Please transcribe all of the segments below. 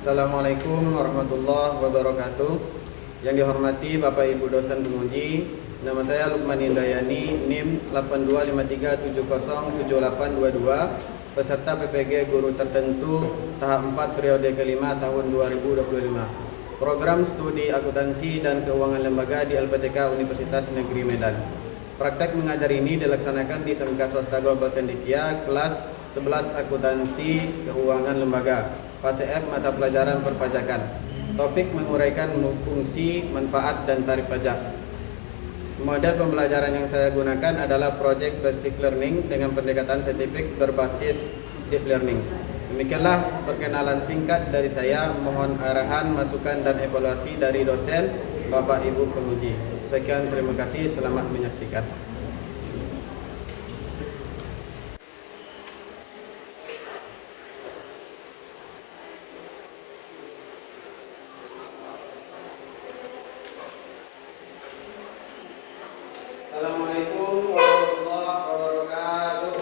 Assalamualaikum warahmatullahi wabarakatuh. Yang dihormati Bapak Ibu dosen penguji, nama saya Lukman Indayani, NIM 8253707822, peserta PPG Guru Tertentu tahap 4 periode kelima tahun 2025. Program Studi Akuntansi dan Keuangan Lembaga di LPTK Universitas Negeri Medan. Praktek mengajar ini dilaksanakan di SMK Swasta Global Cendekia, kelas 11 Akuntansi Keuangan Lembaga. Fase F mata pelajaran perpajakan. Topik menguraikan fungsi, manfaat, dan tarif pajak. Model pembelajaran yang saya gunakan adalah Project Basic Learning dengan pendekatan saintifik berbasis Deep Learning. Demikianlah perkenalan singkat dari saya. Mohon arahan, masukan, dan evaluasi dari dosen, Bapak Ibu penguji. Sekian, terima kasih, selamat menyaksikan. Assalamualaikum warahmatullahi wabarakatuh.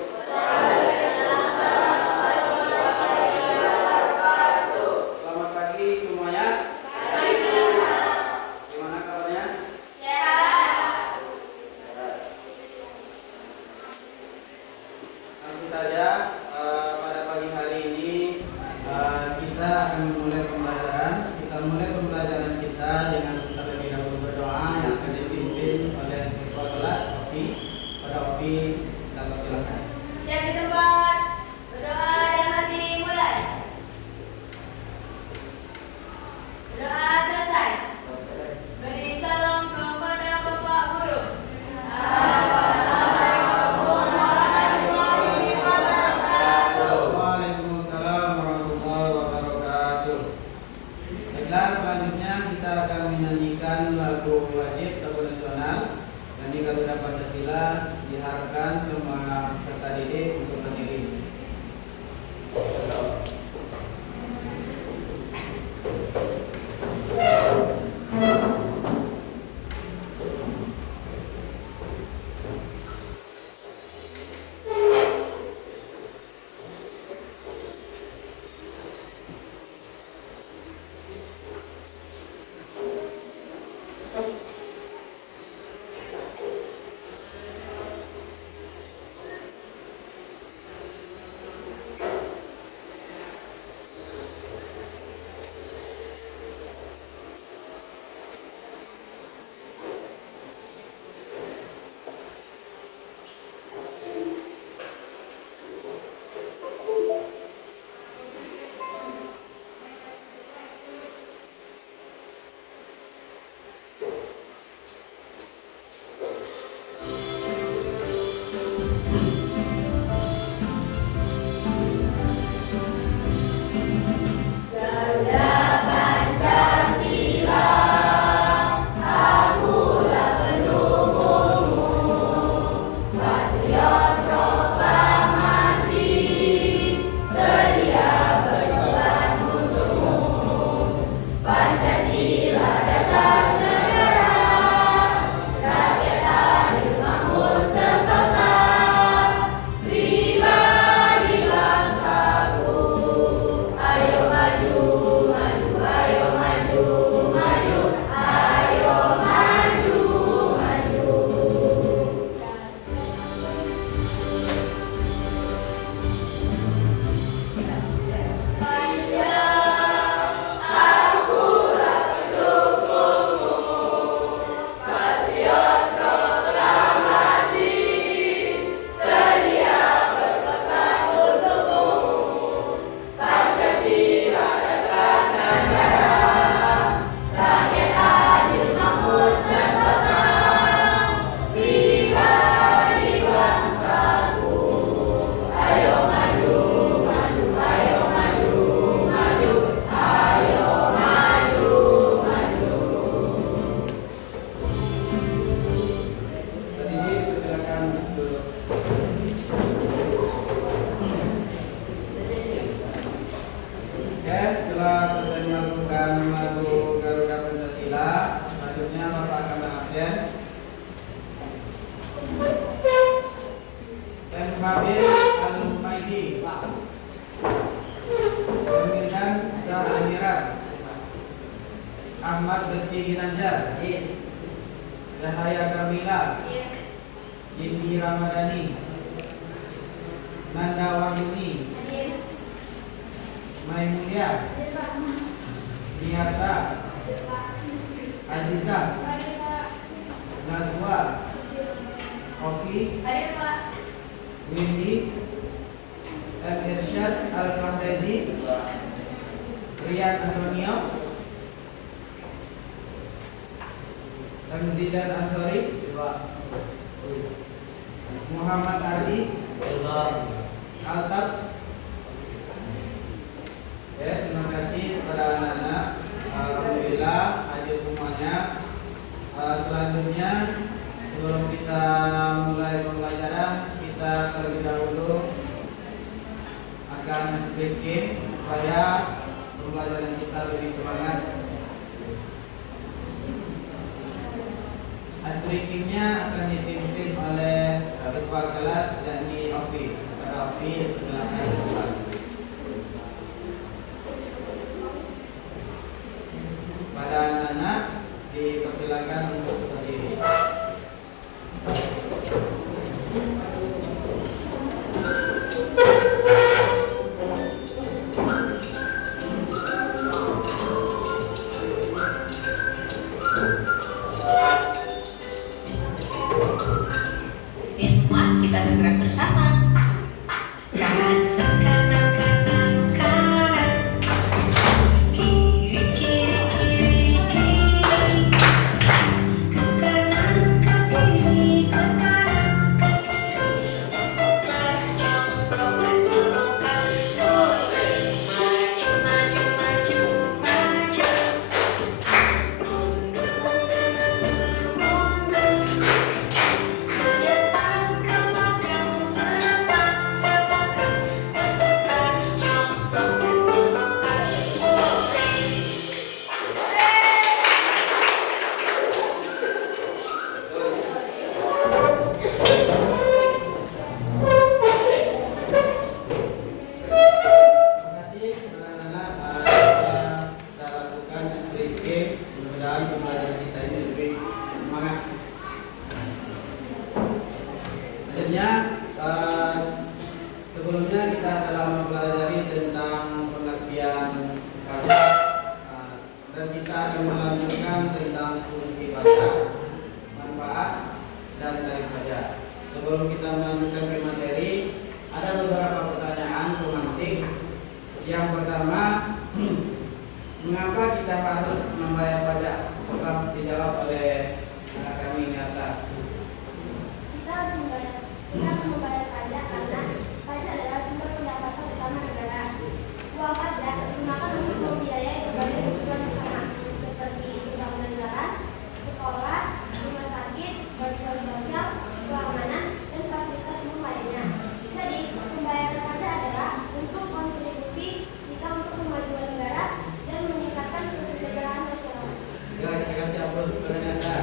Selamat pagi semuanya. Gimana kabarnya? Langsung saja, pada pagi hari ini kita akan memulai pembelajaran. Kita mulai pembelajaran kita dengan terlebih dahulu berdoa yang akan dipimpin oleh ketua kelas Opi. Pada Opi, kita persilakan. Siap di tempat. Berdoa dalam hati mulai. Berdoa selesai. Beri salam kepada Bapak Guru. Assalamualaikum warahmatullahi wabarakatuh. Waalaikumsalam warahmatullahi wabarakatuh. Ahmad Bekti Ginanjar, Yahaya Karmila, Indi Ramadhani, Nanda Wahyuni, Maimulia, Niata, Azizah, Nazwa, Oki, Windy, M. Irsyad Al-Fahrazi, Rian Antonio, M. Zidan Ansori, Muhammad Ardi, Altab. Ya, terima kasih kepada anak-anak. Alhamdulillah hadir semuanya. Selanjutnya sebelum kita mulai pembelajaran, kita terlebih dahulu akan speaking supaya pembelajaran kita lebih semangat. Speakingnya akan dipimpin oleh ketua kelas, yakni Opi. Pada Opi, silakan. Pada anak-anak dipersilakan untuk berdiri. Semua kita bergerak bersama. Kanan, kanan, kanan, kanan. Kiri, kiri, kiri, kiri. Ke kanan, ke kiri, ke kanan, ke kiri. Putar jongkok dan melompat. Boleh maju, maju, maju, maju. Mundur, mundur, mundur, mundur. Ke depan, ke belakang, ke depan, ke belakang. Berputar jongkok dan melompat. Boleh. Terima kasih anak-anak. Kita lakukan speaking. Mudah-mudahan pembelajaran kita ini lebih semangat. Akhirnya sebelumnya kita telah mempelajari tentang pengertian pajak, dan kita akan melanjutkan tentang fungsi pajak, manfaat, dan tarif pajak. Sebelum kita melanjutkan ke materi, ada beberapa pertanyaan pemantik. Yang pertama, mengapa kita harus membayar pajak? Coba dijawab oleh anak kami Niata. Kita harus membayar pajak karena pajak adalah sumber pendapatan utama negara. Uang pajak digunakan untuk membiayai berbagai kebutuhan bersama seperti pembangunan jalan, sekolah, rumah sakit, bantuan sosial, keamanan, dan fasilitas umum lainnya. Jadi, pembayaran pajak adalah untuk kontribusi kita untuk kemajuan negara dan meningkatkan kesejahteraan masyarakat. Ya, kita kasih aplaus kepada Niata.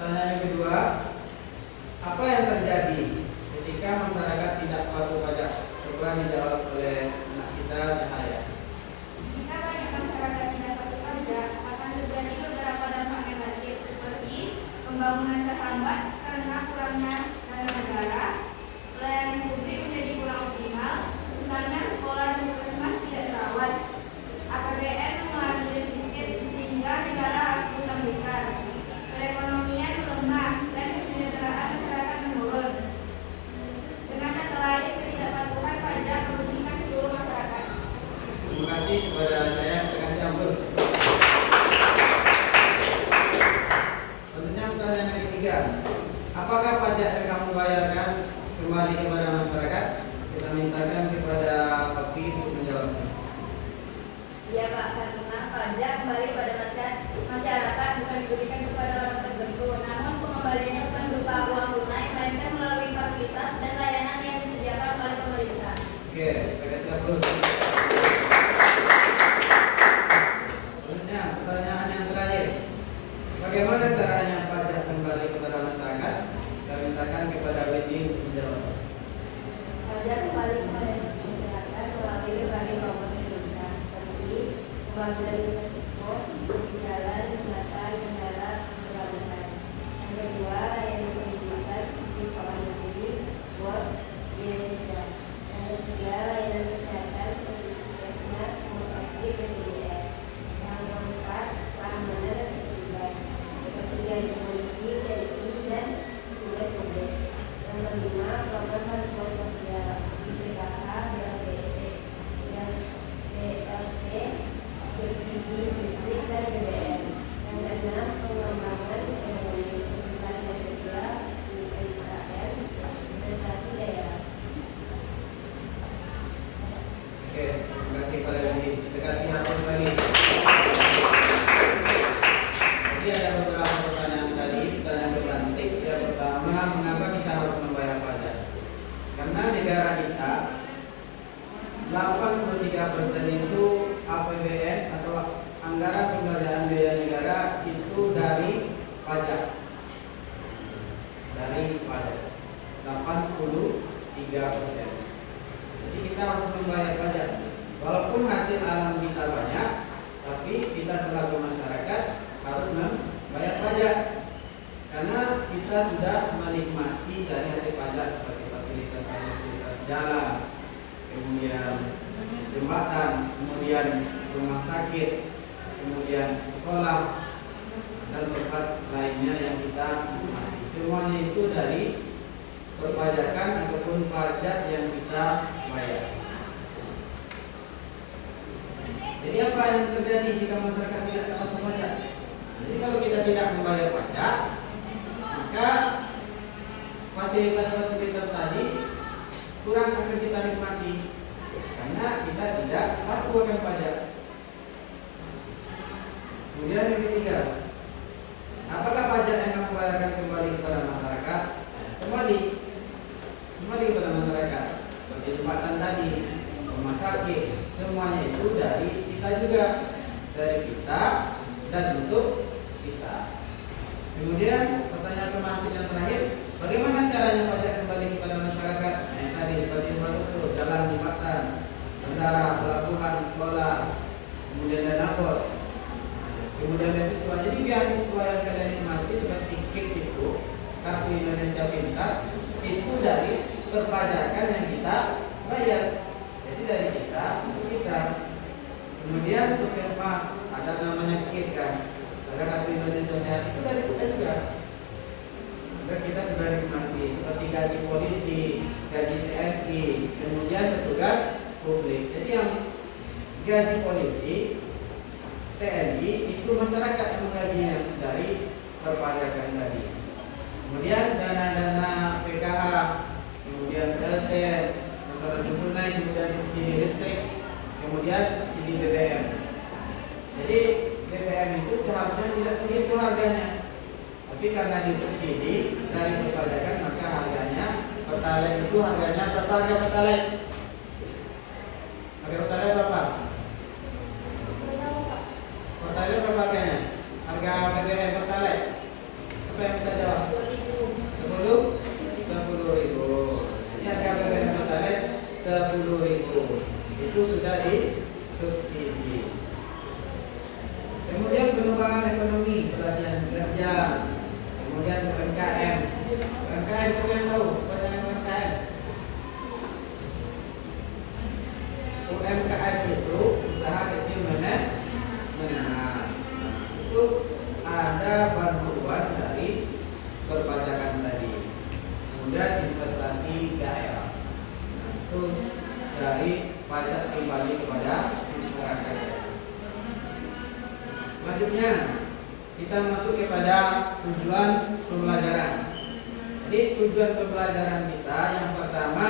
Pertanyaan yang kedua, apa yang terjadi ketika masyarakat tidak patuh pajak? Coba dijawab oleh anak kita Cahaya. Jika banyak masyarakat tidak patuh pajak, akan terjadi beberapa dampak negatif seperti pembangunan terhambat karena kurangnya dana negara, pelayanan publik menjadi kurang optimal, misalnya sekolah dan puskesmas tidak terawat, APBN mengalami defisit sehingga negara harus utang besar, perekonomian melemah, dan kesejahteraan masyarakat menurun. Dengan kata lain, ketidakpatuhan pajak merugikan seluruh masyarakat. Terima kasih kepada saya, kita kasih aplaus. Selanjutnya pertanyaan yang ketiga, apakah pajak yang kamu bayarkan kembali kepada masyarakat? Kita mintakan kepada Opi untuk menjawabnya. Ya Pak, karena pajak kembali pada masyarakat bukan diberikan kepada orang tertentu, namun pengembaliannya bukan berupa uang tunai, melainkan melalui fasilitas dan layanan yang disediakan oleh pemerintah. Oke, kita kasih aplaus. Selanjutnya pertanyaan yang terakhir, bagaimana caranya pajak kembali kepada masyarakat? Kita mintakan kepada Windy untuk menjawab. Pajak kembali kepada masyarakat melalui berbagai program fasilitas umum, jalan, jembatan, mendarat, pelabuhan. Yang kedua, layanan pendidikan seperti sekolah negeri, work di Indonesia. Yang ketiga, layanan kesehatan seperti puskesmas, rumah sakit, BPJS. Yang keempat, keamanan dan ketertiban seperti gaji polisi, TNI, dan tugas publik. Yang kelima, program bantuan sosial BPKH, BLPT, dan BLT, subsidi listrik dan BBM. Yang keenam, pengembangan ekonomi seperti dan kerja, UMKM, investasi daerah. Oke, terima kasih Pak Lendi. Terima kasih Hakim kembali. Jadi ada beberapa pertanyaan tadi, pertanyaan berlantik. Yang pertama, mengapa kita harus membayar pajak? Karena negara kita 83% itu APBN atau anggaran pembelanjaan biaya negara itu dari pajak. Dari pajak 83%. Jadi kita harus membayar pajak. Walaupun hasil alam kita banyak, tapi kita selaku masyarakat harus membayar pajak. Karena kita sudah menikmati dari hasil pajak seperti fasilitas jalan, kemudian jembatan, kemudian rumah sakit, kemudian sekolah, dan tempat lainnya yang kita nikmati. Semuanya itu dari perpajakan ataupun pajak yang kita bayar. Jadi apa yang terjadi jika masyarakat tidak taat pajak? Jadi kalau kita tidak membayar pajak, maka fasilitas-fasilitas tadi kurang akan kita nikmati karena kita tidak patuh akan pajak. Kemudian yang ketiga, apakah pajak yang kamu bayarkan kembali kepada masyarakat? Kembali kepada masyarakat. Seperti jembatan tadi, rumah sakit, semuanya itu dari kita juga, dari kita dan untuk kita. Kemudian pertanyaan pemantik yang terakhir, bagaimana caranya pajak kembali kepada masyarakat? Yang tadi seperti itu, jalan, jembatan, bandara, pelabuhan, sekolah, kemudian dana bos, kemudian beasiswa. Jadi beasiswa yang kalian nikmati seperti KIP itu, Kartu Indonesia Pintar, itu dari perpajakan yang kita bayar. Jadi dari kita untuk kita. Kemudian puskesmas, ada namanya KIS kan, ada Kartu Indonesia Sehat, itu dari kita juga. Dan kita sudah nikmati seperti gaji polisi, gaji TNI, kemudian petugas publik. Jadi yang gaji polisi, TNI itu masyarakat yang menggajinya dari perpajakan tadi. Kemudian dana-dana PKH, kemudian PLT, bantuan tunai, kemudian subsidi listrik, kemudian subsidi BBM. Jadi BBM itu seharusnya tidak segitu harganya, tapi karena disubsidi dari perpajakan maka harganya Pertalite itu harganya berapa? Harga Pertalite? Harga Pertalite berapa? Pertalite berapa harganya? Harga BBM Pertalite? Siapa yang bisa jawab? 10.000. Ini harga BBM Pertalite 10.000. Itu sudah disubsidi. Kemudian pengembangan ekonomi, pelatihan kerja, kemudian UMKM. UMKM siapa yang tahu? Banyak UMKM. UMKM itu usaha kecil menengah. Itu ada bantuan dari perpajakan tadi. Kemudian investasi daerah. Itu dari pajak kembali kepada masyarakat. Selanjutnya kita masuk kepada tujuan pembelajaran. Jadi tujuan pembelajaran kita yang pertama,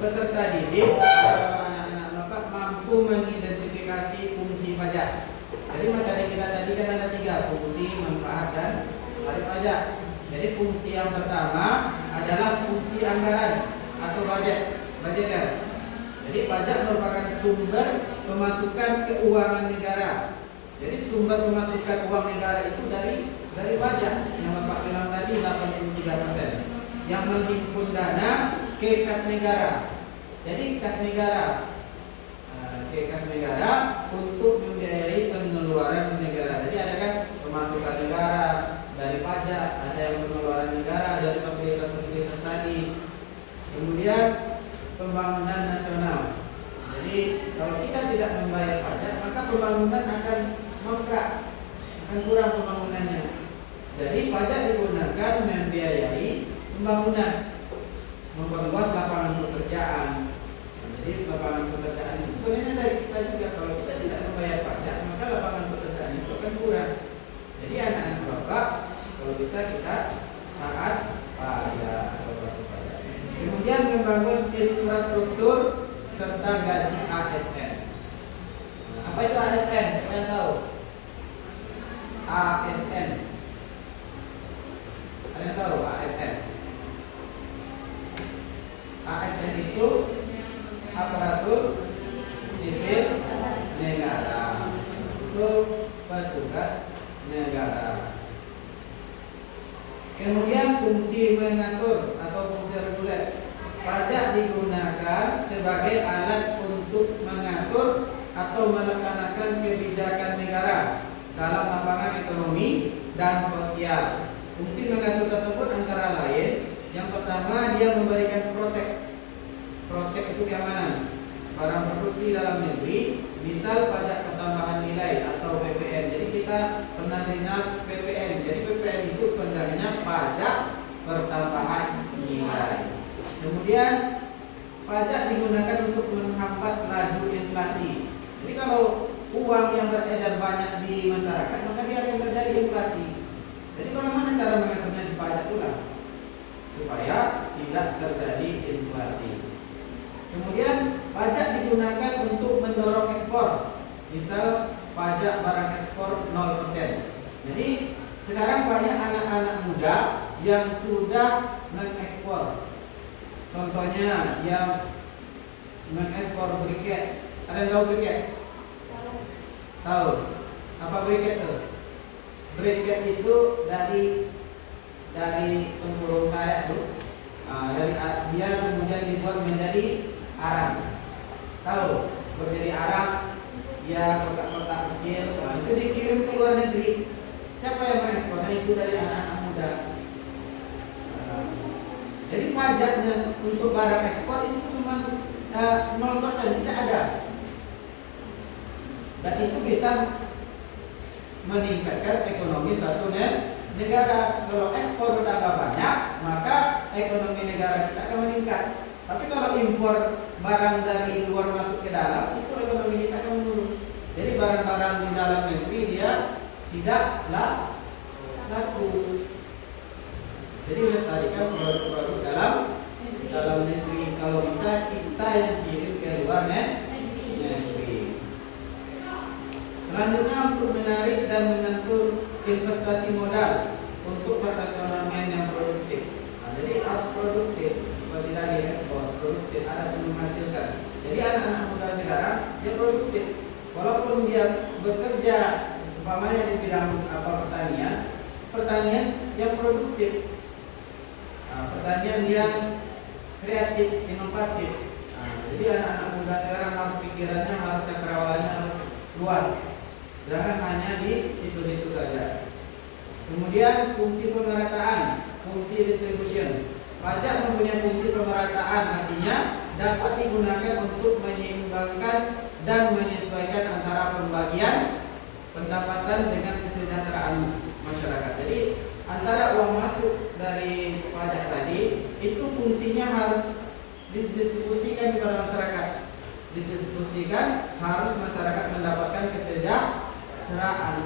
peserta didik anak-anak Bapak mampu mengidentifikasi fungsi pajak. Jadi materi kita tadi kan ada 3, fungsi, manfaat, dan tarif pajak. Jadi fungsi yang pertama adalah fungsi anggaran atau budgeter. Jadi pajak merupakan sumber pemasukan keuangan negara. Jadi sumber pemasukan uang negara itu dari pajak yang Bapak bilang tadi 83%, yang menghimpun dana ke kas negara. Jadi kas negara untuk membiayai pembangunan nasional. Jadi kalau kita tidak membayar pajak, maka pembangunan akan mangkrak, akan kurang pembangunannya. Jadi pajak digunakan membiayai pembangunan, memperluas lapangan pekerjaan. Jadi lapangan pekerjaan itu sebenarnya dari kita juga. Kalau kita tidak membayar pajak, maka lapangan pekerjaan itu akan kurang. Jadi anak-anak bapak, kalau bisa kita taat pajak. Kemudian membangun infrastruktur serta gaji ASN. Apa itu ASN? Siapa yang tahu? ASN. Ada yang tahu ASN? ASN itu aparatur sipil negara. Itu petugas negara. Kemudian fungsi mengatur atau fungsi reguler. Pajak digunakan sebagai alat untuk mengatur atau melaksanakan kebijakan negara dalam lapangan ekonomi dan sosial. Fungsi mengatur tersebut antara lain, yang pertama dia memberikan protek itu keamanan barang produksi dalam negeri, misal pajak pertambahan nilai atau PPN. Jadi kita pernah dengar PPN. Jadi PPN itu penjelasannya pajak pertambahan nilai. Kemudian pajak digunakan untuk menghambat laju inflasi. Jadi kalau uang yang beredar banyak di masyarakat, maka dia akan terjadi inflasi. Jadi bagaimana cara mengaturnya di pajak pula supaya tidak terjadi inflasi. Kemudian pajak digunakan untuk mendorong ekspor, misal pajak barang ekspor 0%. Jadi sekarang banyak anak-anak muda yang sudah mengekspor. Contohnya yang mengekspor briket. Ada yang tahu briket? Tahu? Apa briket itu? Briket itu dari tempurung saya tuh. Dari dia kemudian dibuat menjadi arang. Tahu? Menjadi arang, dia kotak-kotak kecil. Itu dikirim ke luar negeri. Siapa yang mengekspor? Itu dari anak-anak muda. Jadi pajaknya untuk barang ekspor itu cuma 0%, tidak ada. Dan itu bisa meningkatkan ekonomi suatu negara. Kalau ekspor bertambah banyak, maka ekonomi negara kita akan meningkat. Tapi kalau impor barang dari luar masuk ke dalam, itu ekonomi kita akan menurun. Jadi barang-barang di dalam negeri dia tidak laku. Jadi lestarikan produk-produk dalam negeri. Kalau bisa kita yang kirim ke luar negeri. Selanjutnya untuk menarik dan mengatur investasi modal untuk perekonomian yang produktif. Jadi harus produktif, seperti tadi ekspor produktif, ada yang menghasilkan. Jadi anak-anak muda sekarang dia produktif, walaupun dia bekerja umpamanya di bidang pertanian yang produktif. Pertanian yang kreatif, inovatif. Jadi anak-anak muda sekarang harus pikirannya, harus cakrawalanya harus luas. Jangan hanya di situ-situ saja. Kemudian fungsi pemerataan, fungsi distribution. Pajak mempunyai fungsi pemerataan, artinya dapat digunakan untuk menyeimbangkan dan menyesuaikan antara pembagian pendapatan dengan kesejahteraan masyarakat. Jadi antara uang masuk dari pajak tadi itu fungsinya harus didistribusikan kepada masyarakat. Didistribusikan harus masyarakat mendapatkan kesejahteraan.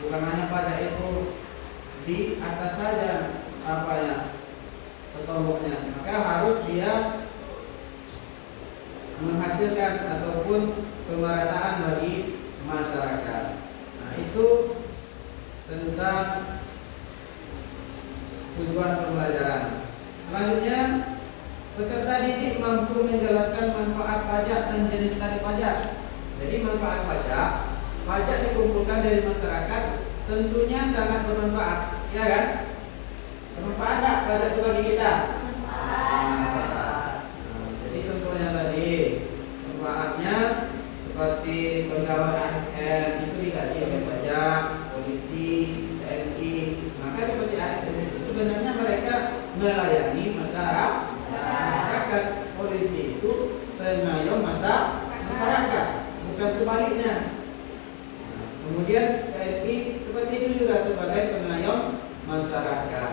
Bukan hanya pajak itu di atas saja tomboknya, maka harus dia menghasilkan ataupun pemerataan bagi masyarakat. Nah, itu tentang tujuan pembelajaran. Selanjutnya, peserta didik mampu menjelaskan manfaat pajak dan jenis tarif pajak. Jadi manfaat pajak dikumpulkan dari masyarakat, tentunya sangat bermanfaat, ya kan? Bermanfaat nggak pajak itu bagi kita? Jadi contohnya tadi manfaatnya seperti pegawai ASN itu digaji oleh pajak, polisi, TNI. Maka seperti ASN itu sebenarnya mereka melayani masyarakat. Polisi itu pengayom masyarakat, bukan sebaliknya. Nah, kemudian KLI seperti itu juga sebagai pengayom masyarakat.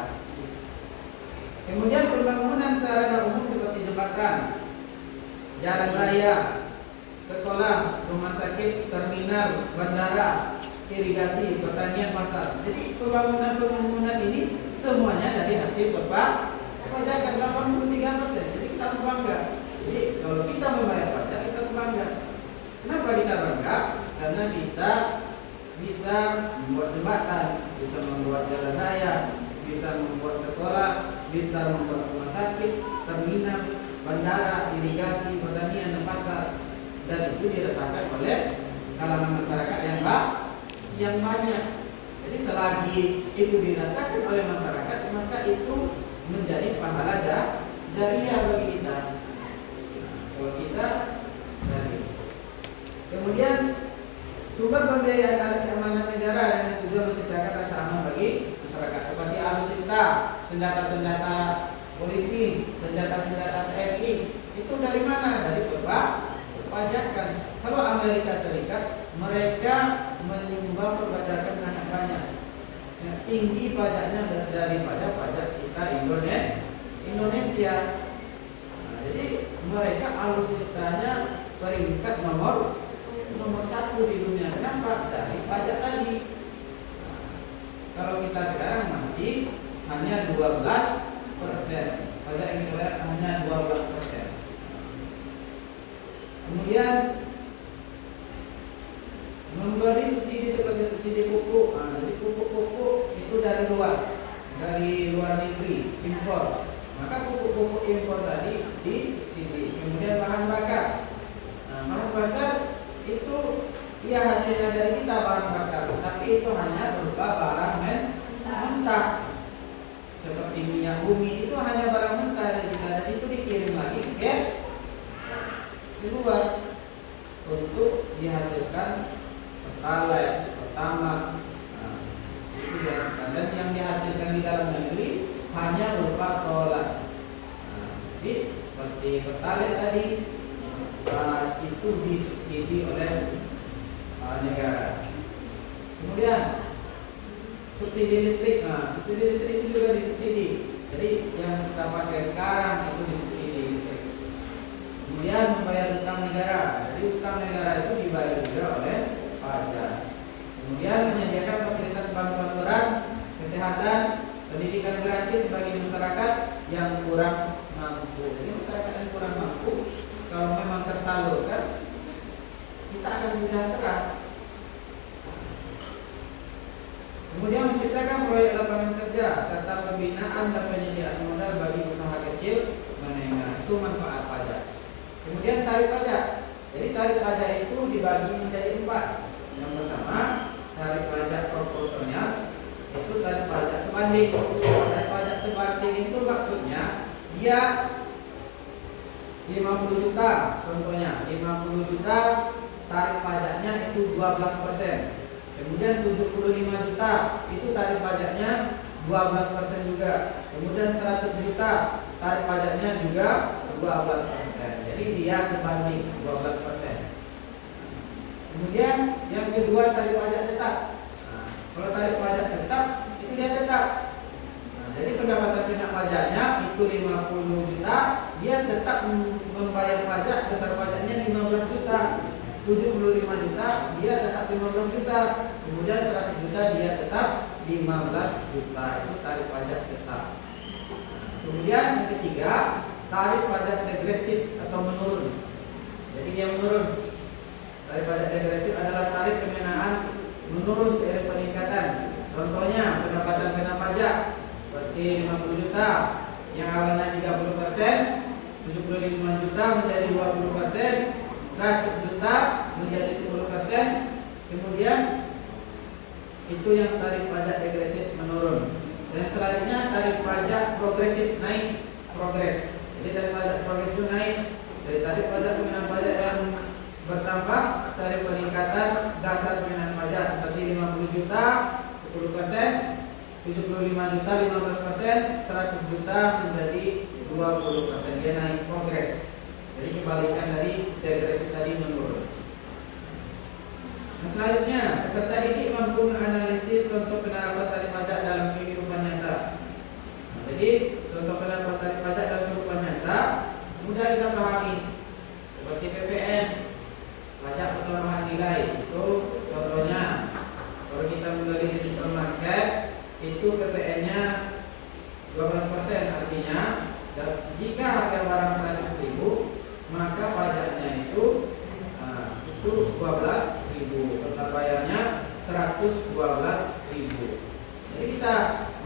Kemudian pembangunan sarana umum seperti jembatan, jalan raya, sekolah, rumah sakit, terminal, bandara, irigasi, pertanian, pasar. Jadi pembangunan ini semuanya dari hasil perpajakan 83%. Jadi kita harus bangga. Jadi kalau kita membayar pajak kita harus bangga. Kenapa kita bangga? Karena kita bisa membuat jembatan, bisa membuat jalan raya, bisa membuat sekolah, bisa membuat rumah sakit, terminal, bandara, irigasi, pertanian, dan pasar. Dan itu dirasakan oleh kalangan masyarakat yang banyak. Jadi selagi itu dirasakan oleh masyarakat, maka itu menjadi pahala jariah bagi kita. Kalau kita dari. Kemudian sumber pembiayaan alat keamanan negara dengan tujuan menciptakan rasa aman bagi masyarakat seperti alutsista, senjata-senjata polisi, senjata-senjata TNI. Itu dari mana? Dari perpajakan. Kalau Amerika Serikat, mereka menyumbang perpajakan sangat banyak. Ya, tinggi pajaknya daripada pajak kita Indonesia. Nah, jadi mereka alutsistanya peringkat nomor 1 di dunia. Kenapa? Dari pajak tadi. Nah, kalau kita sekarang masih hanya 12%. Pajak yang kita bayar hanya 12%. Kemudian memberi subsidi seperti subsidi pupuk. Nah, jadi pupuk-pupuk itu dari luar negeri, impor. Maka pupuk-pupuk impor tadi disubsidi. Kemudian bahan bakar. Nah, bahan bakar itu ya hasilnya dari kita bahan bakar, tapi itu hanya berupa barang mentah. Seperti minyak bumi itu hanya barang mentah dari kita, dan itu dikirim lagi ke luar untuk dihasilkan pertalite, pertamax. Nah, itu dihasilkan, dan yang dihasilkan di dalam negeri hanya berupa solar. Nah, jadi seperti pertalite tadi itu disubsidi oleh negara. Kemudian subsidi listrik. Nah, subsidi listrik itu juga disubsidi. Jadi yang kita pakai sekarang itu disubsidi listrik. Kemudian membayar utang negara. Jadi utang negara itu dibayar juga oleh pajak. Kemudian menyediakan fasilitas bantuan beras, kesehatan, pendidikan gratis bagi masyarakat yang kurang mampu. Jadi masyarakat yang kurang mampu, kalau memang tersalurkan, kita akan sejahtera. Kemudian menciptakan proyek lapangan kerja serta pembinaan dan penyediaan modal bagi usaha kecil menengah. Itu manfaat pajak. Kemudian tarif pajak. Jadi tarif pajak itu dibagi menjadi 4. Yang pertama, tarif pajak proporsional, itu tarif pajak sebanding. Tarif pajak sebanding itu maksudnya dia 50 juta, contohnya 50 juta, tarif pajaknya itu 12%. Kemudian 75 juta, itu tarif pajaknya 12% juga. Kemudian 100 juta, tarif pajaknya juga 12%. Jadi dia sebanding 12%. Kemudian yang kedua, tarif pajak tetap. Nah, kalau tarif pajak tetap, itu dia tetap. Nah, jadi pendapatan kena pajaknya itu 50 juta, dia tetap membayar pajak, besar pajaknya 15 juta. 75 juta, dia tetap 15 juta. Kemudian 100 juta, dia tetap 15 juta. Itu tarif pajak tetap. Kemudian yang ketiga, tarif pajak degresif atau menurun. Jadi dia menurun. Tarif pajak degresif adalah tarif pengenaan menurun seiring peningkatan. Contohnya pendapatan kena pajak seperti 50 juta yang awalnya 30%, 75 juta menjadi 20%, 100 juta menjadi 10%. Kemudian itu yang tarif pajak degresif menurun. Dan selanjutnya tarif pajak progresif naik, progres. Jadi tarif pajak progresif itu naik dari tarif pajak pengenaan pajak yang bertambah seiring peningkatan dasar pengenaan pajak seperti 50 juta 10%, 75 juta 15%, 100 juta menjadi 20%. Dia naik progres. Jadi kebalikan dari degresif tadi menurun. Nah, selanjutnya, peserta didik mampu menganalisis contoh penerapan tarif pajak dalam kehidupan nyata. Nah, jadi contoh penerapan tarif pajak dalam kehidupan nyata mudah kita pahami, seperti PPN, pajak pertambahan nilai. Itu contohnya, kalau kita membeli di supermarket, itu PPN-nya 12%, artinya jika harga barang 100.000, maka pajaknya itu 12.000, total bayarnya 112.000. Jadi kita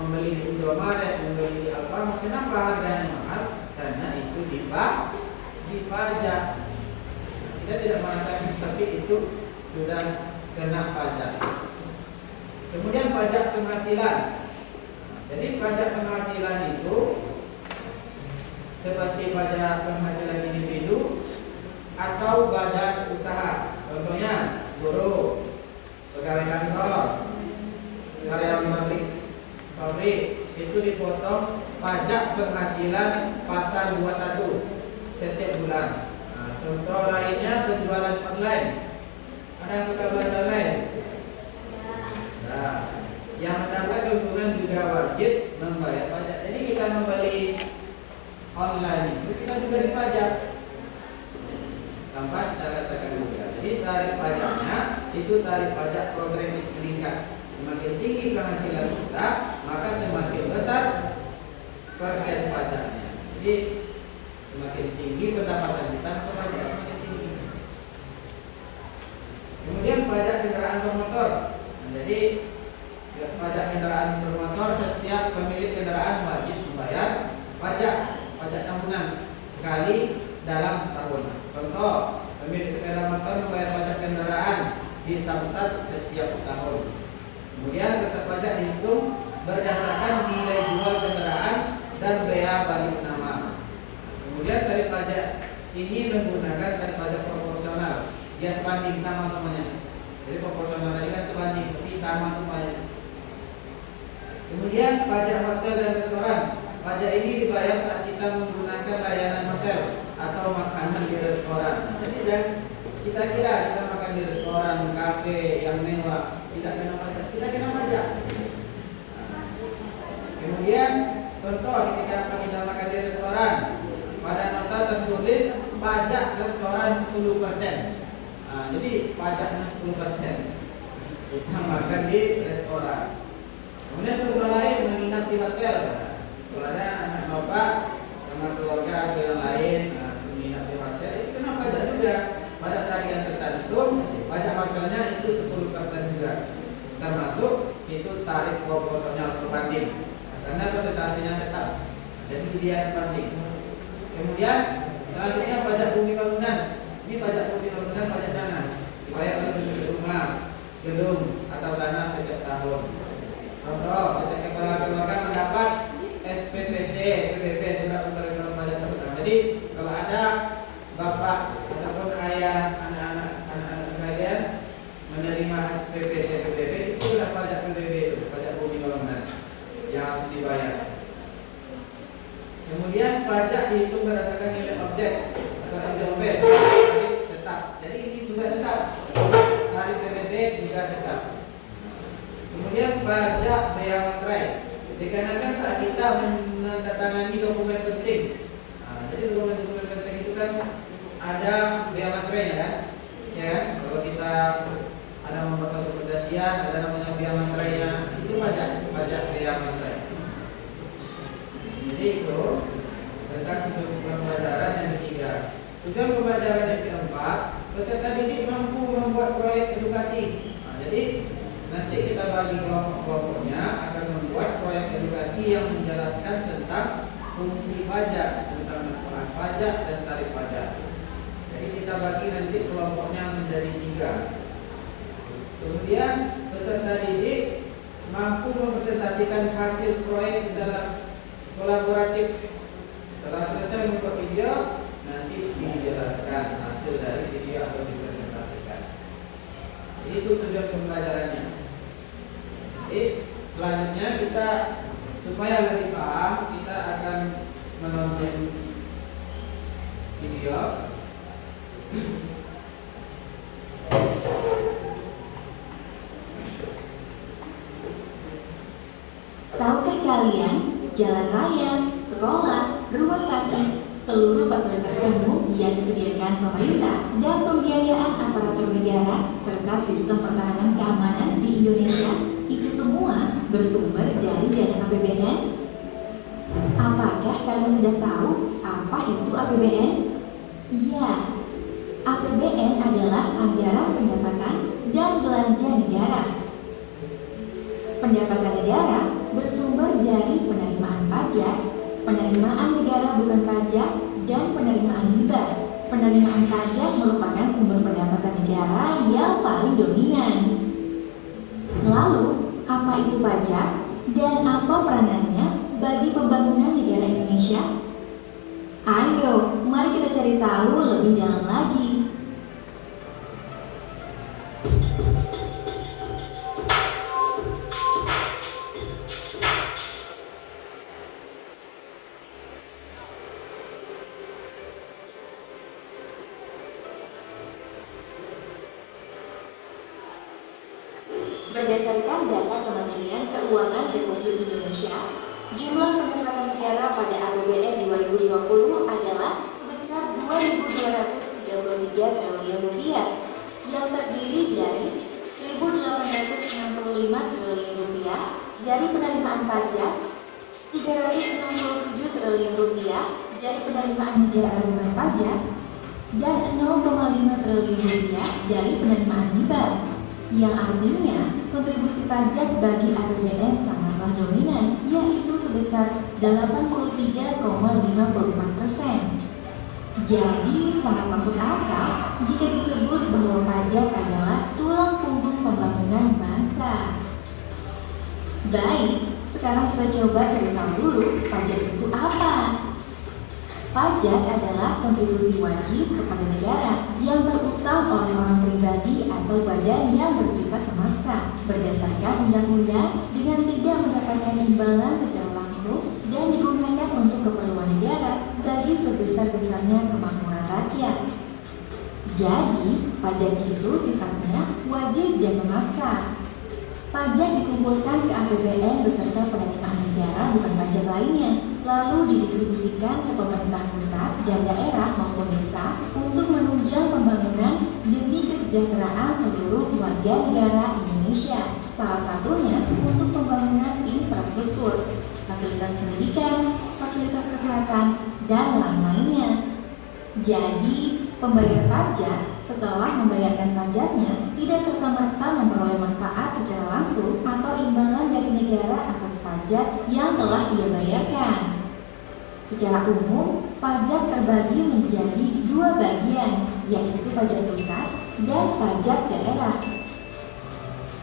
membeli di Indomaret, membeli di Alfamart, kenapa harganya mahal? Karena itu dipajak. Kita tidak merasakan, tapi itu sudah kena pajak. Kemudian pajak penghasilan. Jadi pajak penghasilan itu seperti pajak penghasilan individu atau badan usaha. Contohnya guru, pegawai kantor, karyawan pabrik itu dipotong pajak penghasilan pasal 21 setiap bulan. Nah, contoh lainnya penjualan online. Ada yang suka belanja online? Nah, yang mendapat keuntungan juga wajib membayar pajak. Jadi kita membeli online itu kita juga dipajak tanpa kita rasakan juga. Jadi tarif pajaknya itu tarif pajak progresif meningkat. Semakin tinggi penghasilan kita, maka semakin besar persen pajaknya. Jadi semakin tinggi pendapatan kita, maka pajak semakin tinggi. Kemudian pajak kendaraan bermotor. Nah, jadi pajak kendaraan bermotor, setiap pemilik kendaraan wajib membayar pajak tahunan sekali dalam setahun. Contoh, pemilik sepeda motor membayar pajak kendaraan di Samsat setiap tahun. Kemudian besar pajak dihitung berdasarkan nilai jual kendaraan dan bea balik nama. Kemudian tarif pajak ini menggunakan tarif pajak proporsional. Dia sebanding sama semuanya. Jadi proporsional tadi kan sebanding, berarti sama semuanya. Kemudian pajak hotel dan restoran. Pajak ini dibayar saat kita menggunakan layanan hotel atau makanan di restoran. Jadi jangan kita kira kita makan di restoran, kafe yang mewah tidak kena pajak. Kita kena pajak. Kemudian contoh ketika kita makan di restoran, pada nota tertulis pajak restoran 10%. Nah, jadi pajaknya 10%. Kita makan di restoran. Kemudian contoh lain menginap di hotel. Kalau ada anak bapak sama keluarga atau yang lain menginap di hotel, itu kena pajak juga. Pada tagihan tercantum pajak hotelnya itu 10% juga. Termasuk itu tarif proporsional sebanding. Karena persentasenya tetap. Jadi dia sebanding. Kemudian selanjutnya pajak bumi bangunan. Ini pajak bumi bangunan, pajak tanah. Dibayar oleh pemilik rumah, gedung atau tanah setiap tahun. Contoh, setiap kepala keluarga mendapat SPPT, PPP, surat pemberitahuan pajak terutama. Jadi kalau ada bapak ataupun ayah anak-anak sekalian menerima SPPT, PPP, itu adalah pajak PPP itu, pajak bumi bangunan yang harus dibayar. Kemudian pajak dihitung berdasarkan nilai objek atau NJOB tetap. Jadi ini juga tetap. Tarif PPT juga tetap. Kemudian pajak bea materai. Dikarenakan saat kita menandatangani dokumen penting. Nah, jadi dokumen penting itu kan ada bea materai kan? Ya, kalau kita ada membuat satu perjanjian, ada namanya bea materainya, itu pajak bea materai. Jadi itu tentang tujuan pembelajaran yang ketiga. Tujuan pembelajaran yang keempat, peserta didik mampu membuat proyek edukasi. Nah, jadi nanti kita bagi kelompok-kelompoknya akan membuat proyek edukasi yang menjelaskan tentang fungsi pajak, tentang manfaat pajak dan tarif pajak. Jadi kita bagi nanti kelompoknya menjadi 3. Kemudian peserta didik mampu mempresentasikan hasil proyek secara kolaboratif. Setelah selesai membuat video, nanti dijelaskan hasil dari video atau dipresentasikan. Itu tujuan pembelajarannya. Jadi selanjutnya kita supaya lebih paham, kita akan menonton video kalian, jalan raya, sekolah, rumah sakit, seluruh fasilitas umum yang disediakan pemerintah dan pembiayaan aparatur negara serta sistem pertahanan keamanan di Indonesia itu semua bersumber dari dana APBN. Apakah kalian sudah tahu apa itu APBN? Ya, APBN adalah anggaran pendapatan dan belanja negara. Pendapatan negara bersumber dari penerimaan pajak, penerimaan negara bukan pajak, dan penerimaan hibah. Penerimaan pajak merupakan sumber pendapatan negara yang paling dominan. Lalu, apa itu pajak dan apa peranannya bagi pembangunan negara Indonesia? Ayo, mari kita cari tahu lebih dalam lagi. Berdasarkan data Kementerian Keuangan Republik Indonesia, jumlah pendapatan negara pada APBN 2050 adalah sebesar Rp2.233 triliun yang terdiri dari Rp1.865 triliun dari penerimaan pajak, Rp367 triliun dari penerimaan negara bukan pajak, dan Rp0,5 triliun dari penerimaan hibah, yang artinya kontribusi pajak bagi APBN sangatlah dominan, yaitu sebesar 83,54%. Jadi sangat masuk akal jika disebut bahwa pajak adalah tulang punggung pembangunan bangsa. Baik, sekarang kita coba cari tahu dulu pajak itu apa. Pajak adalah kontribusi wajib kepada negara yang terutang oleh orang pribadi atau badan yang bersifat memaksa berdasarkan undang-undang dengan tidak mendapatkan imbalan secara langsung dan digunakan untuk keperluan negara bagi sebesar-besarnya kemakmuran rakyat. Jadi, pajak itu sifatnya wajib dan memaksa. Pajak dikumpulkan ke APBN beserta penerimaan negara bukan pajak lainnya, lalu didistribusikan ke pemerintah pusat dan daerah maupun desa untuk menunjang pembangunan demi kesejahteraan seluruh warga negara Indonesia. Salah satunya untuk pembangunan infrastruktur, fasilitas pendidikan, fasilitas kesehatan, dan lain-lainnya. Jadi, pembayar pajak setelah membayarkan pajaknya tidak serta-merta memperoleh manfaat secara langsung atau imbalan dari negara atas pajak yang telah ia bayarkan. Secara umum, pajak terbagi menjadi dua bagian, yaitu pajak pusat dan pajak daerah.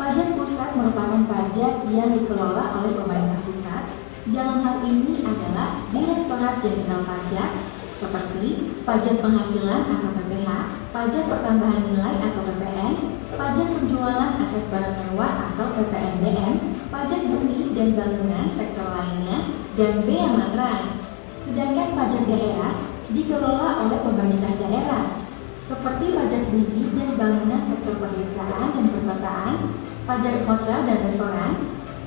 Pajak pusat merupakan pajak yang dikelola oleh pemerintah pusat. Dalam hal ini adalah Direktorat Jenderal Pajak, seperti pajak penghasilan atau PPh, pajak pertambahan nilai atau PPN, pajak penjualan atas barang mewah atau PPNBM, pajak bumi dan bangunan sektor lainnya, dan bea materai. Sedangkan pajak daerah dikelola oleh pemerintah daerah, seperti pajak bumi dan bangunan sektor pedesaan dan perkotaan, pajak hotel dan restoran,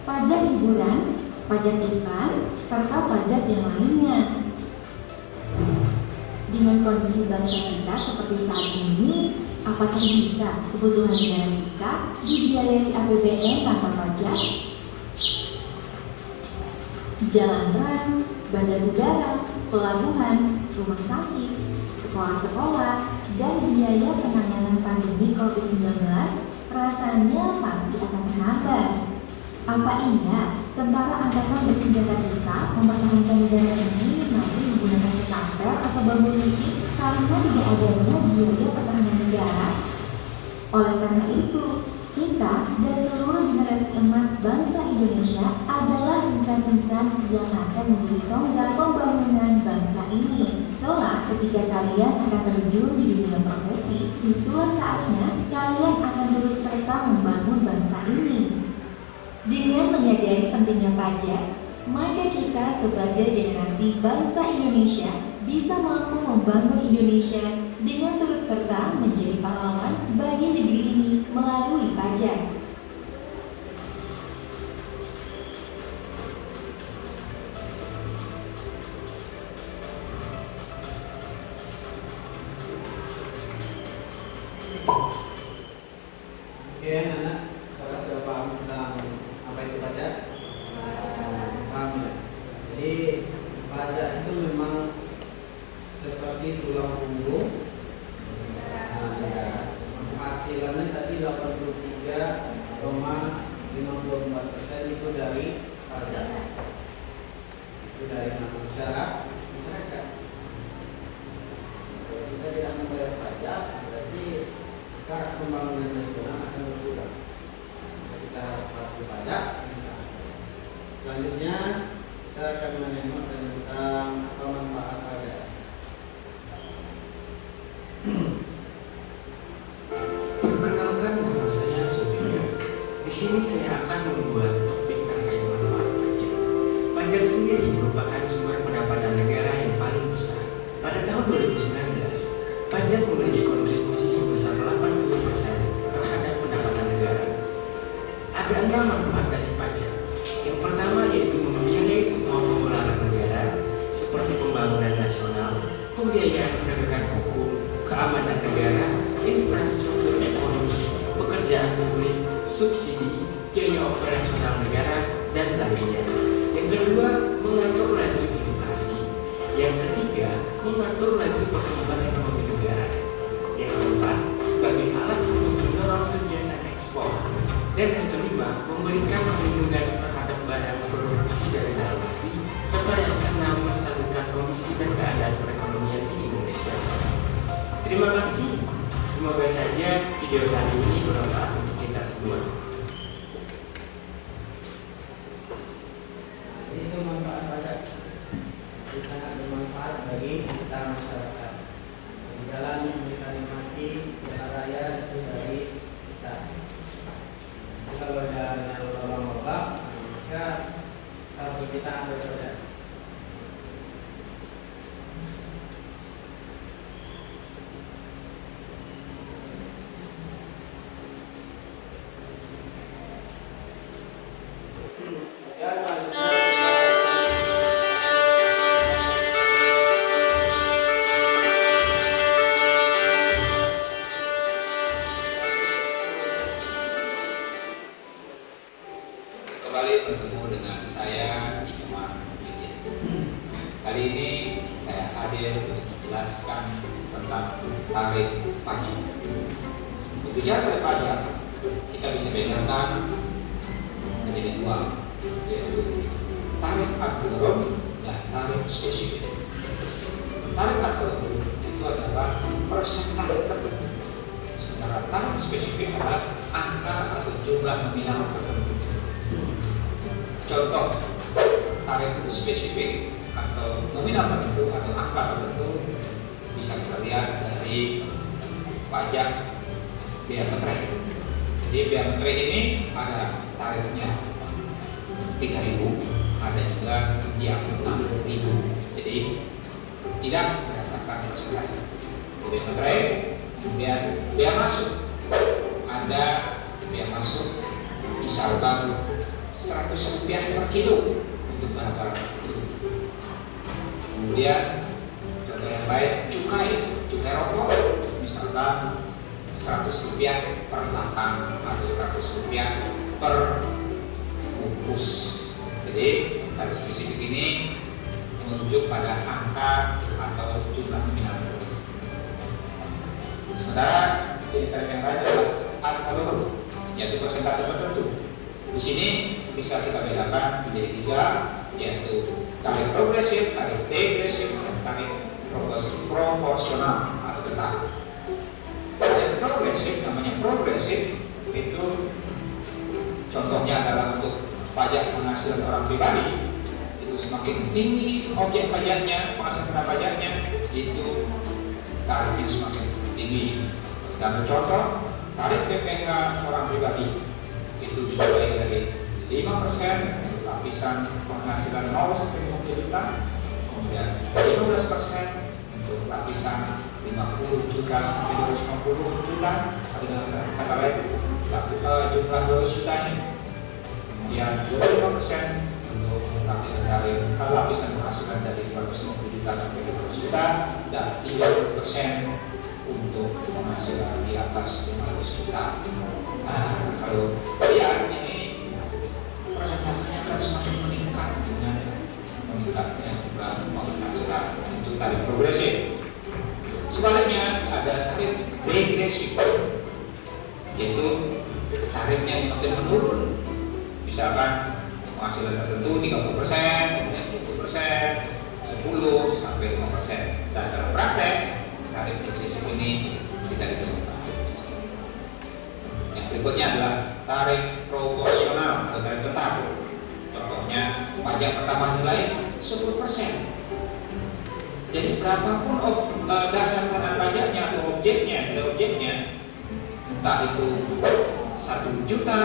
pajak hiburan, pajak iklan, serta pajak yang lainnya. Dengan kondisi bangsa kita seperti saat ini, apakah bisa kebutuhan negara kita dibiayai APBN tanpa pajak? Jalan trans, bandar udara, pelabuhan, rumah sakit, sekolah-sekolah, dan biaya penanganan pandemi COVID-19 rasanya pasti akan terhambat. Apa iya tentara angkatan bersenjata kita mempertahankan negara ini masih menggunakan ketapel atau bambu runcing karena tidak adanya biaya pertahanan negara? Oleh karena itu, kita dan seluruh generasi emas bangsa Indonesia adalah insan-insan yang akan menjadi tonggak pembangunan bangsa ini. Kelak ketika kalian akan terjun di dunia profesi, itulah saatnya kalian akan turut serta membangun bangsa ini. Dengan menyadari pentingnya pajak, maka kita sebagai generasi bangsa Indonesia bisa mampu membangun Indonesia dengan turut serta menjadi pahlawan bagi negeri ini melalui pajak. Oke, anak, saudara sudah paham tentang apa itu pajak? Paham ya? Jadi pajak itu memang seperti tulang punggung. Nah, ya, penghasilannya tadi 83,54% itu dari pajak. Itu dari masyarakat. Kalau kita tidak membayar pajak, berarti pembangunan nasional akan berkurang. Kita harus pasti pajak. Selanjutnya kita akan menengok tentang manfaat pajak. Perkenalkan, nama saya Zubida. Di sini saya akan membuat topik terkait manfaat pajak. Pajak sendiri merupakan sumber pendapatan negara yang paling besar. Pada tahun 2019, pajak memiliki kontribusi sebesar 80% terhadap pendapatan negara. Ada 6 manfaat dari pajak. Yang pertama yaitu membiayai semua pengeluaran negara seperti pembangunan nasional, pembiayaan penegakan hukum, keamanan negara, infrastruktur ekonomi, pekerjaan publik, subsidi, biaya operasional negara, dan lainnya. Yang kedua, mengatur laju inflasi. Yang ketiga, mengatur laju pertumbuhan ekonomi negara. Yang keempat, sebagai alat untuk mendorong kegiatan ekspor. Dan yang kelima, memberikan perlindungan terhadap barang produksi dari dalam negeri, serta yang keenam, menstabilkan kondisi dan keadaan perekonomian di Indonesia. Terima kasih. Semoga saja video kali ini bermanfaat untuk kita semua. Itu manfaat pajak. Itu sangat bermanfaat bagi kita masyarakat. Jalan yang kita nikmati, jalan raya itu dari kita. Kalau jalannya lubang-lubang, maka harus kita ambil pajak. Kembali bertemu dengan saya Iman Yudin. Kali ini saya hadir untuk menjelaskan tentang tarif pajak. Berbicara tarif pajak, kita bisa bedakan menjadi dua, yaitu tarif ad valorem dan tarif spesifik. Tarif ad valorem itu adalah persentase tertentu, sementara tarif spesifik adalah angka atau jumlah nominal tertentu. Contoh tarif spesifik atau nominal tertentu atau angka tertentu bisa kita lihat dari pajak biaya materai. Jadi biaya materai ini ada tarifnya 3.000, ada juga yang 6.000. Jadi tidak berdasarkan persentase. Biaya materai, kemudian biaya masuk. Ada biaya masuk misalkan 100 rupiah per kilo untuk barang-barang itu. Kemudian contoh yang lain, cukai rokok misalkan 100 rupiah per batang atau 100 rupiah per bungkus. Jadi tarif spesifik ini menunjuk pada angka atau jumlah nominal. Sementara jenis tarif yang lain adalah ad valorem, yaitu persentase tertentu. Di sini bisa kita bedakan menjadi 3, yaitu tarif progresif, tarif degresif, dan tarif proporsional atau tetap. Tarif progresif, namanya progresif, itu contohnya adalah untuk pajak penghasilan orang pribadi. Itu semakin tinggi objek pajaknya, penghasilan pajaknya, itu tarifnya semakin tinggi. Kita ambil contoh, tarif PPh orang pribadi itu dimulai dari 5% untuk lapisan penghasilan 0 sampai 50 juta, kemudian 15% untuk lapisan 50 juta sampai 250 juta, dengan kata lain jumlah 2 jutanya, kemudian 25% untuk lapisan penghasilan dari 250 juta sampai 500 juta, dan 30% untuk penghasilan di atas progresif, yaitu tarifnya semakin menurun. Misalkan penghasilan tertentu 30%, 20%, 10 sampai 5%, dan dalam praktek tarif definisi ini tidak ditemukan. Yang berikutnya adalah tarif proporsional atau tarif tetap. Contohnya pajak pertambahan nilai 10%. Jadi berapapun dasar pengenaan pajaknya atau objeknya, entah itu 1 juta,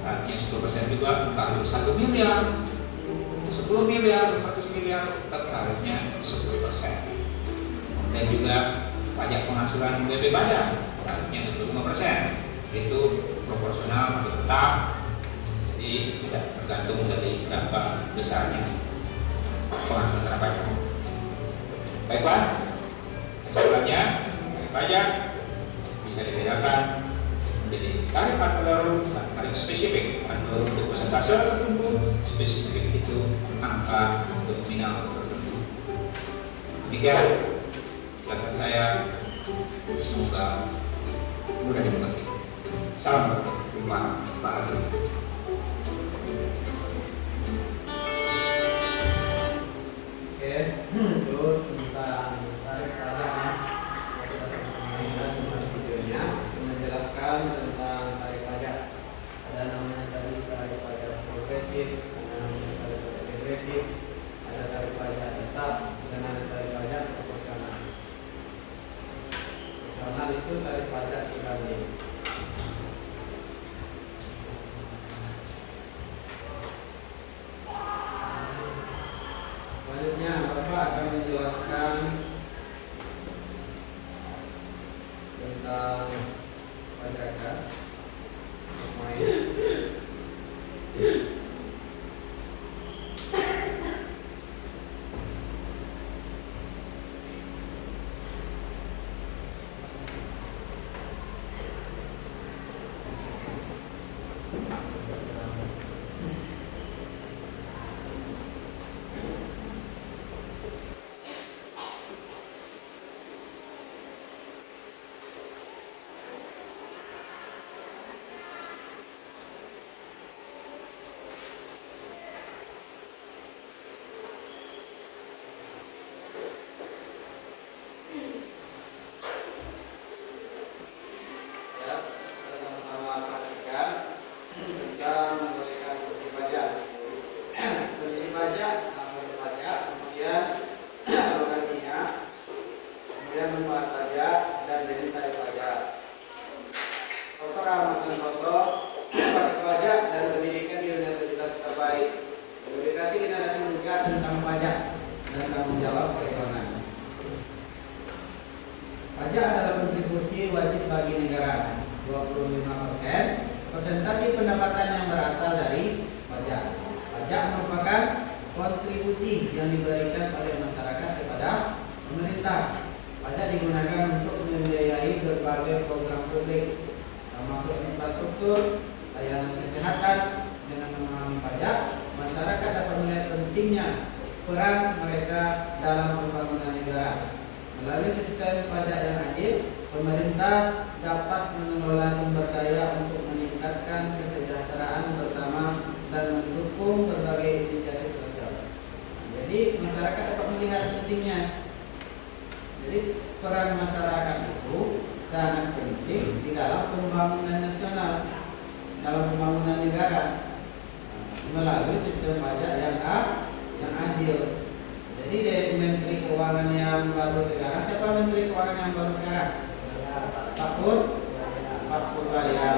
artinya 10% juga, entah itu 1 miliar, 10 miliar, 100 miliar, tetap tarifnya 10%. Dan juga pajak penghasilan BP Badan, tarifnya 25%, itu proporsional atau tetap, jadi tidak tergantung dari berapa besarnya penghasilan pajak. Baiklah, kesimpulannya, tarif pajak bisa dibedakan menjadi tarif ad valorem dan tarif spesifik. Ad valorem untuk persentase tertentu, spesifik itu angka atau nominal tertentu. Demikian penjelasan saya, semoga mudah dimengerti. Salam terima bahagia. Oke, itu tentang tarif pajaknya. Kita sudah videonya menjelaskan tentang tarif pajak. Ada namanya tadi tarif pajak progresif, ada namanya tarif pajak regresif, ada tarif pajak tetap, dan ada tarif pajak proporsional. Proporsional itu tarif pajak sebanding. Selanjutnya Bapak akan menjelaskan tentang pajakan. Pajak adalah kontribusi wajib bagi negara 25%, persentase pendapatan yang berasal dari pajak. Pajak merupakan kontribusi yang diberikan oleh masyarakat kepada pemerintah. Pajak digunakan untuk membiayai berbagai program publik, termasuk infrastruktur, layanan kesehatan. Dengan memahami pajak, masyarakat dapat melihat pentingnya peran mereka dalam pembangunan negara. Melalui sistem pajak yang adil, pemerintah dapat mengelola sumber daya untuk meningkatkan kesejahteraan bersama dan mendukung berbagai inisiatif sosial. Jadi masyarakat dapat melihat pentingnya. Jadi peran masyarakat itu sangat penting di dalam pembangunan nasional, dalam pembangunan negara, melalui sistem pajak yang adil. Jadi dari Menteri Keuangan yang baru sekarang, siapa Menteri Keuangan yang baru sekarang? Pak Purbaya.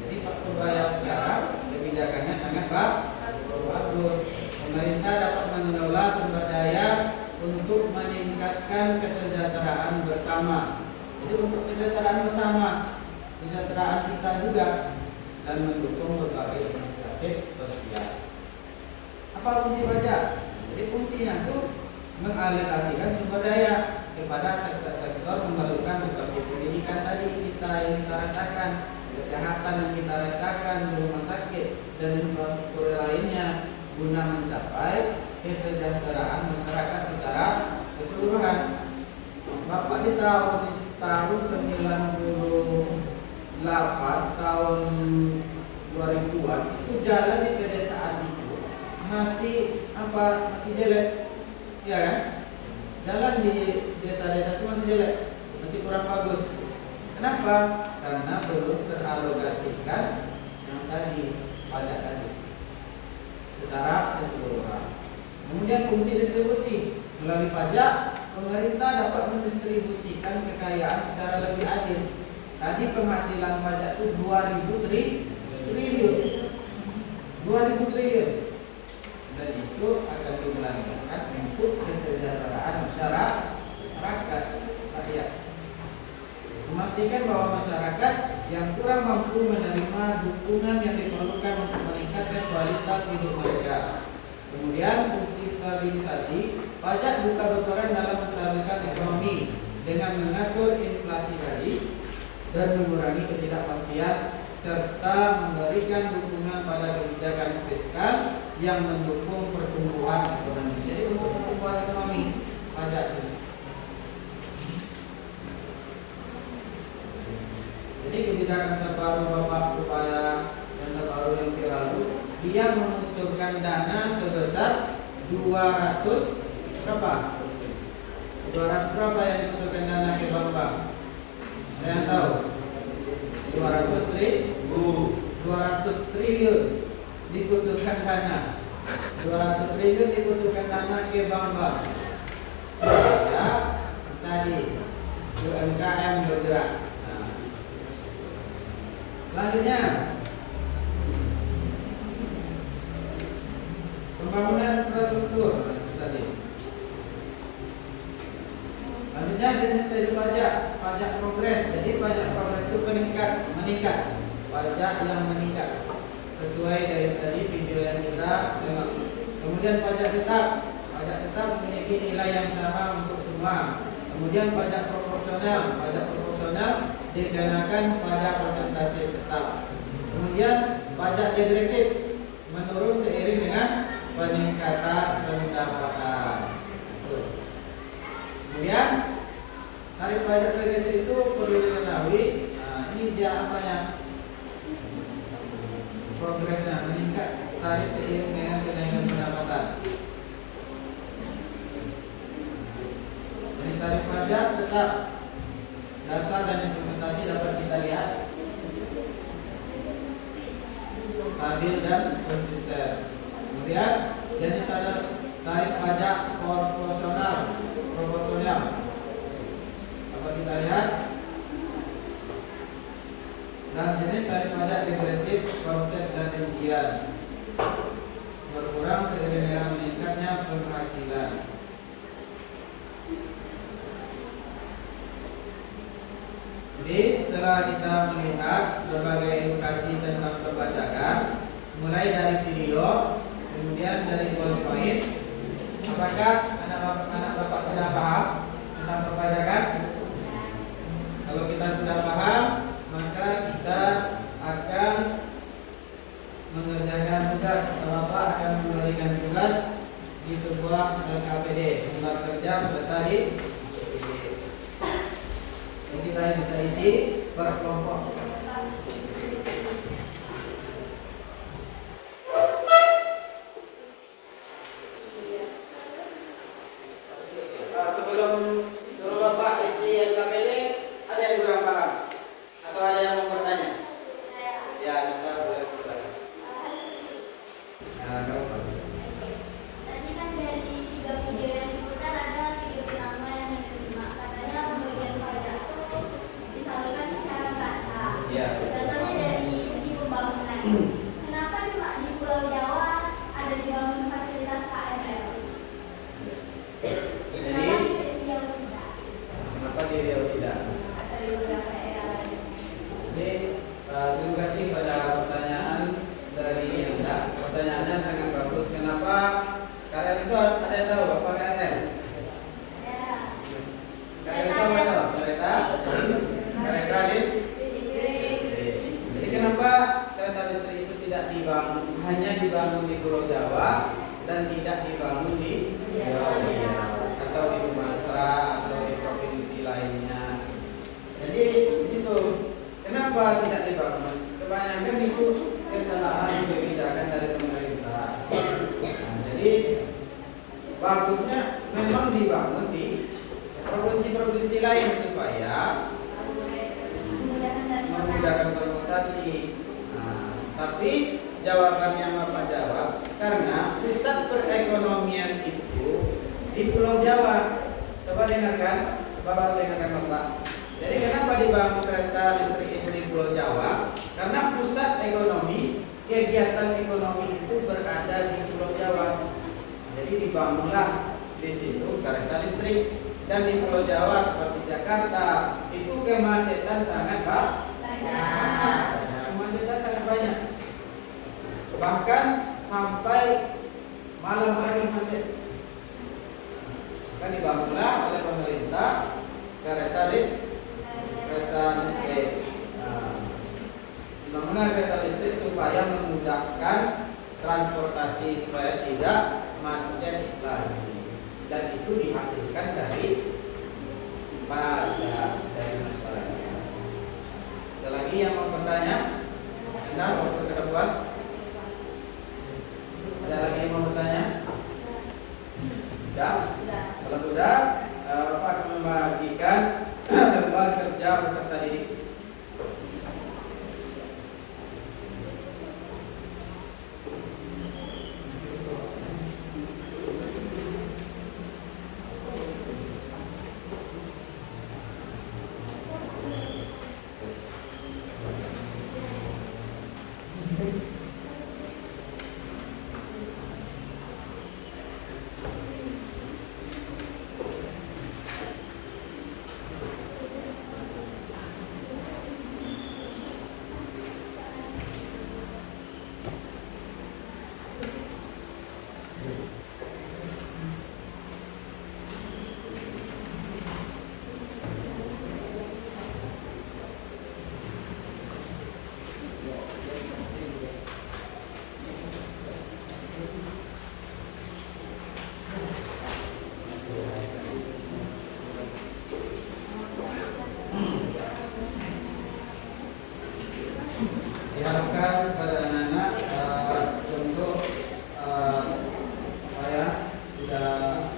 Jadi Pak Purbaya sekarang kebijakannya sangat bagus. Pemerintah dapat mengelola sumber daya untuk meningkatkan kesejahteraan bersama. Jadi untuk kesejahteraan bersama, kesejahteraan kita juga, dan mendukung berbagai inisiatif sosial. Apa fungsi pajak? Jadi fungsinya itu mengalokasikan sumber daya kepada sektor-sektor memerlukan seperti pendidikan tadi yang kita rasakan, kesehatan yang kita rasakan di rumah sakit, dan infrastruktur lainnya guna mencapai kesejahteraan masyarakat secara keseluruhan. Bapak di tahun tahun 2000-an itu jalan di pedesaan itu masih jelek, ya kan? Jalan di desa-desa itu masih jelek, masih kurang bagus. Kenapa? Karena belum teralokasikan yang tadi, pajak tadi secara keseluruhan. Kemudian fungsi distribusi melalui pajak, pemerintah dapat mendistribusikan kekayaan secara lebih adil. Tadi penghasilan pajak itu 2.000 triliun, 2.000 triliun, dan itu akan dibelanjakan untuk kesejahteraan masyarakat, rakyat. Memastikan bahwa masyarakat yang kurang mampu menerima dukungan yang diperlukan untuk meningkatkan kualitas hidup mereka. Kemudian fungsi stabilisasi, pajak juga berperan dalam menstabilkan ekonomi dengan mengatur inflasi tadi dan mengurangi ketidakpastian serta memberikan dukungan pada kebijakan fiskal yang mendukung pertumbuhan ekonomi. Jadi untuk pertumbuhan ekonomi, pajak itu. Jadi kebijakan terbaru Bapak upaya yang terbaru yang viral, dia mengucurkan dana sebesar 200 berapa? 200 berapa yang dikucurkan dana ke bank-bank? Saya yang tahu 200 triliun dikucurkan dana, 200 triliun dikucurkan dana ke bank-bank supaya tadi UMKM bergerak. Selanjutnya, pembangunan infrastruktur tadi. Selanjutnya jenis dari pajak progres. Jadi pajak progres itu meningkat, pajak yang meningkat sesuai dari tadi video yang kita tengok. Kemudian pajak tetap memiliki nilai yang sama untuk semua. Kemudian pajak proporsional dikenakan pada persentase tetap. Kemudian pajak degresif menurun seiring dengan peningkatan pendapatan. Kemudian tarif pajak degresif itu perlu diketahui. Ini dia apanya? Progresnya meningkat tarif seiring dengan kenaikan pendapatan. Jadi tarif pajak tetap dasar dan implementasi dapat kita lihat stabil dan konsisten. Kemudian jenis tarif pajak proporsional dapat kita lihat, dan jenis tarif pajak degresif, konsep dan rincian berkurang seiring dengan meningkatnya penghasilan. Jadi setelah kita melihat berbagai edukasi tentang perpajakan, mulai dari video, kemudian dari PowerPoint, apakah anak bapak sudah paham tentang perpajakan? Kalau kita sudah paham, maka kita akan mengerjakan tugas. Bapak akan memberikan tugas di sebuah LKPD, lembar kerja peserta di kita bisa isi per kelompok. Sebelum Bapak isi LKPD, ada yang kurang paham atau ada yang mau bertanya? Ya, nanti boleh bertanya. Tadi kan dari 3 video yang diputar ada video pertama yang disimak, katanya pembagian pajak itu disalurkan secara merata. Ya. Contohnya dari segi pembangunan. Kenapa cuma di Pulau Jawa ada dibangun fasilitas KML? Jadi, kenapa di Riau tidak? Atau di beberapa daerah lain? Jadi, terima kasih pada pertanyaan dari Anda. Pertanyaannya sangat bagus. Kenapa KRL itu ada yang tahu apa KRL? KRL itu apa itu? Kereta listrik. Jadi kenapa kereta listrik itu soal yang Bapak jawab, karena pusat perekonomian itu di Pulau Jawa. Coba dengarkan, Bapak dengarkan Bapak. Jadi kenapa dibangun kereta listrik itu di Pulau Jawa? Karena pusat ekonomi, kegiatan ekonomi itu berada di Pulau Jawa. Jadi dibangunlah di situ kereta listrik. Dan di Pulau Jawa seperti Jakarta itu kemacetan sangat banyak. Kemacetan sangat banyak. Bahkan sampai malam hari macet. Kan dibangunlah oleh pemerintah kereta listrik. Dibangunlah kereta listrik supaya memudahkan transportasi supaya tidak macet lagi. Dan itu dihasilkan dari pajak dari masyarakat. Ada lagi yang mau bertanya? Anda waktu sudah puas? Ada lagi yang mau bertanya? Sudah? Kalau sudah, Bapak akan membagikan lembar kerja peserta didik. Diharapkan pada anak-anak untuk supaya tidak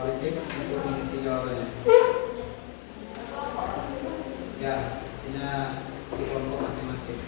berisik untuk mengisi jawabannya. Ya, isinya di kelompok masing-masing.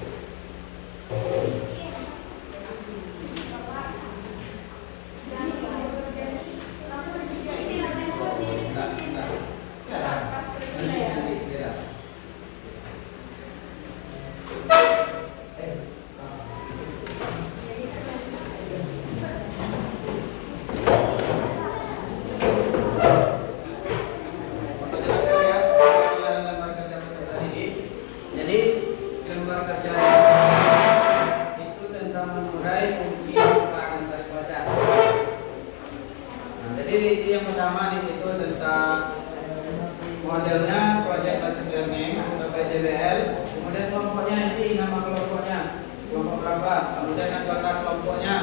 Modelnya proyek basic learning atau PJBL, kemudian kelompoknya isi nama kelompoknya, kelompok berapa, kemudian anggota kelompoknya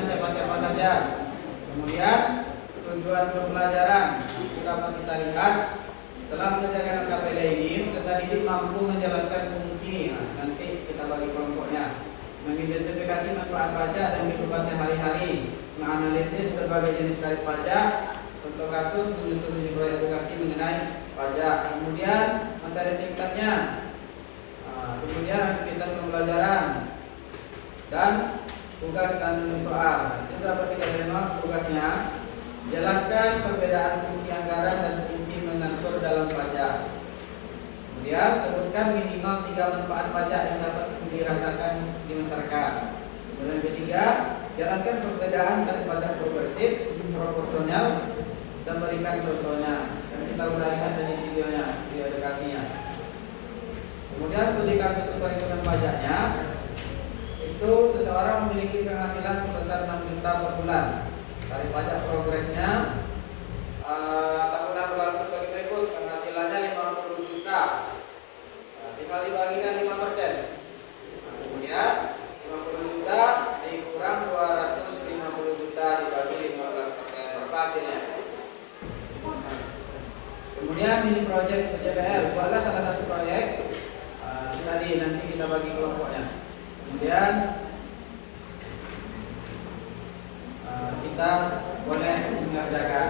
siapa-siapa saja, kemudian tujuan pembelajaran. Dapat kita lihat setelah mengerjakan LKPD ini, peserta didik mampu menjelaskan fungsi. Nanti kita bagi kelompoknya, mengidentifikasi manfaat pajak dan kehidupan sehari-hari, menganalisis berbagai jenis tarif pajak, untuk kasus menyusun proyek edukasi mengenai pajak, kemudian materi singkatnya, kemudian aktivitas pembelajaran dan tugas dan soal. Itu dapat kita terima tugasnya. Jelaskan perbedaan fungsi anggaran dan fungsi mengatur dalam pajak. Kemudian sebutkan minimal 3 manfaat pajak yang dapat dirasakan di masyarakat. Kemudian ketiga, jelaskan perbedaan tarif pajak progresif, proporsional, dan berikan contohnya. Dan kita sudah lihat dari videonya, video edukasinya. Kemudian studi kasus perhitungan pajaknya, itu seseorang memiliki penghasilan sebesar 6 juta per bulan. Tarif pajak progresnya tahunan berlaku sebagai berikut. Penghasilannya 50 juta, tinggal dibagikan 5%. Kemudian 50 juta dikurang 250 juta dibagi 15%. Berapa hasilnya? Kemudian mini project PJBL, buatlah salah satu proyek tadi, nanti kita bagi kelompoknya. Kemudian kita boleh mengerjakan.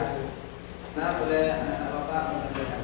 Nah, boleh anak-anak bapak mengerjakan.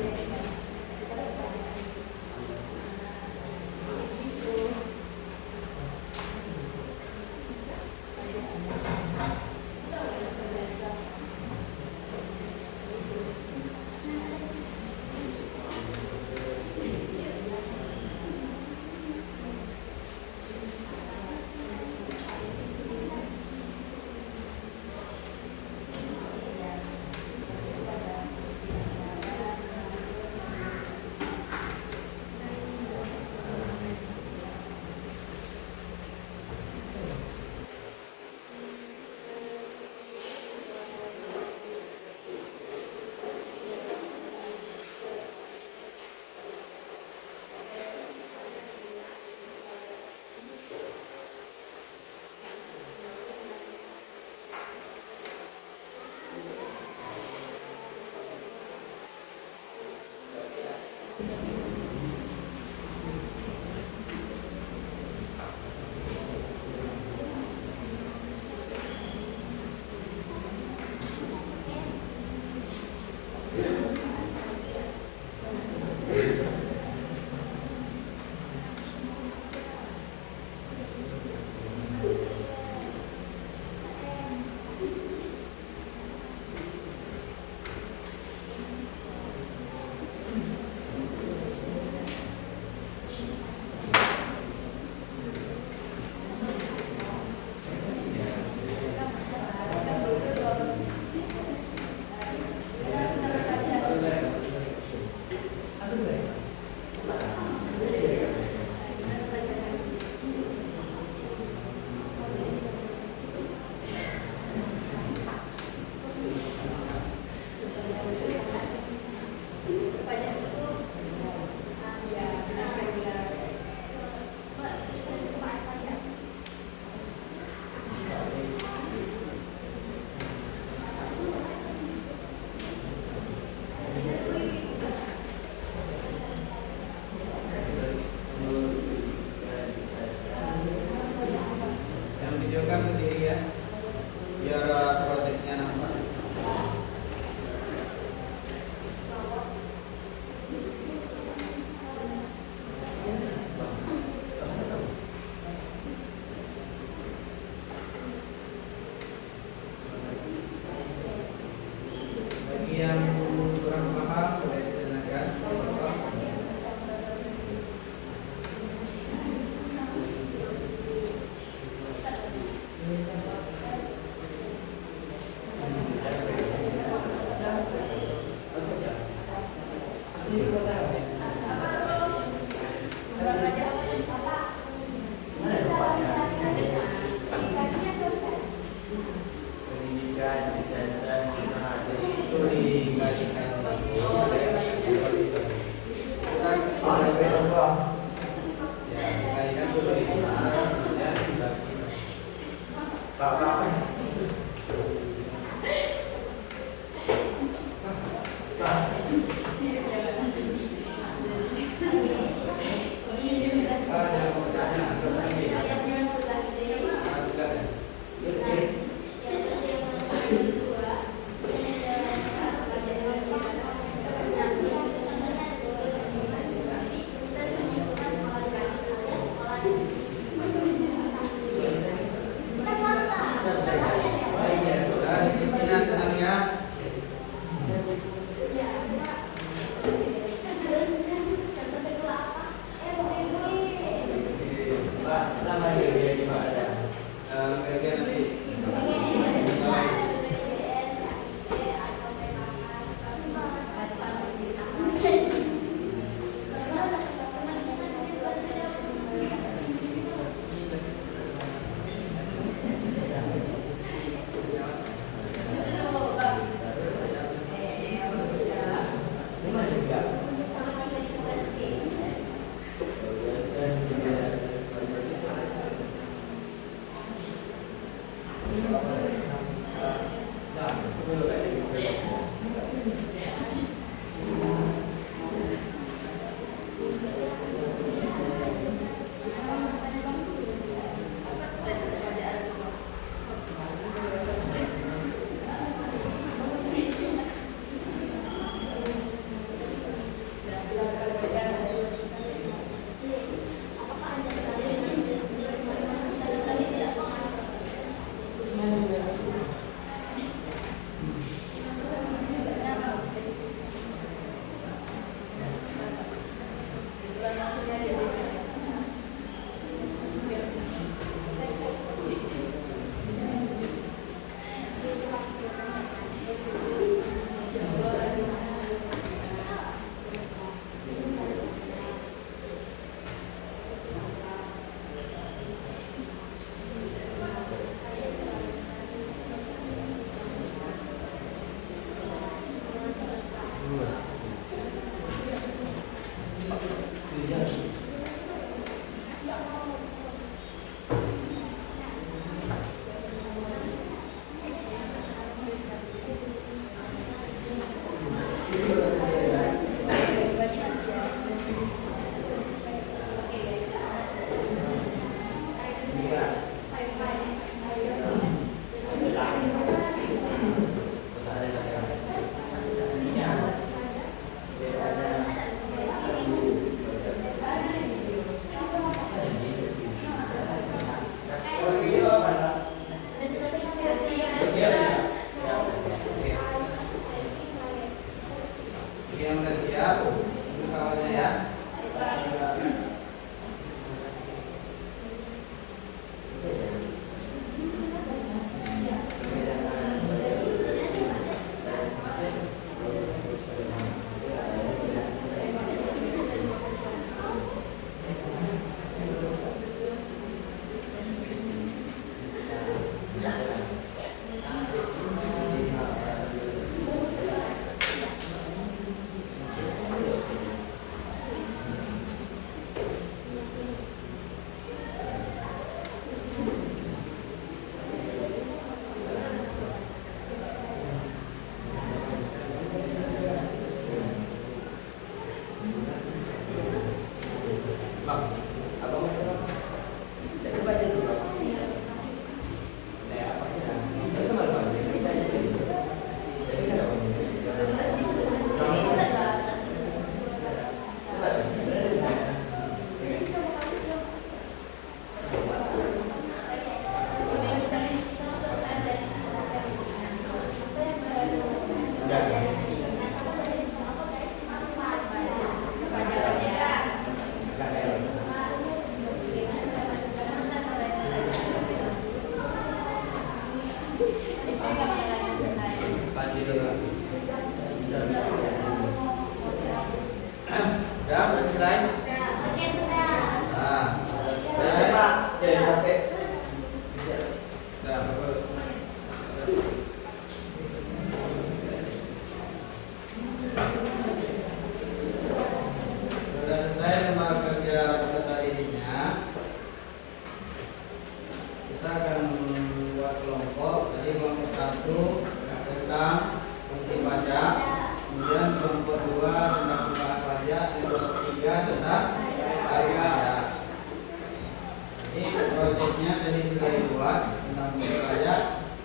selesai? Oke, sudah. Nah, selesai. Nah, bagus. Sudah selesai lembar kerja peserta didiknya. Kita akan buat kelompok. Tadi kelompok 1 tentang fungsi pajak, kemudian kelompok 2 tentang penggunaan pajak, dan kelompok 3 tentang tarif pajak. Ini proyeknya tadi sudah dibuat tentang fungsi pajak,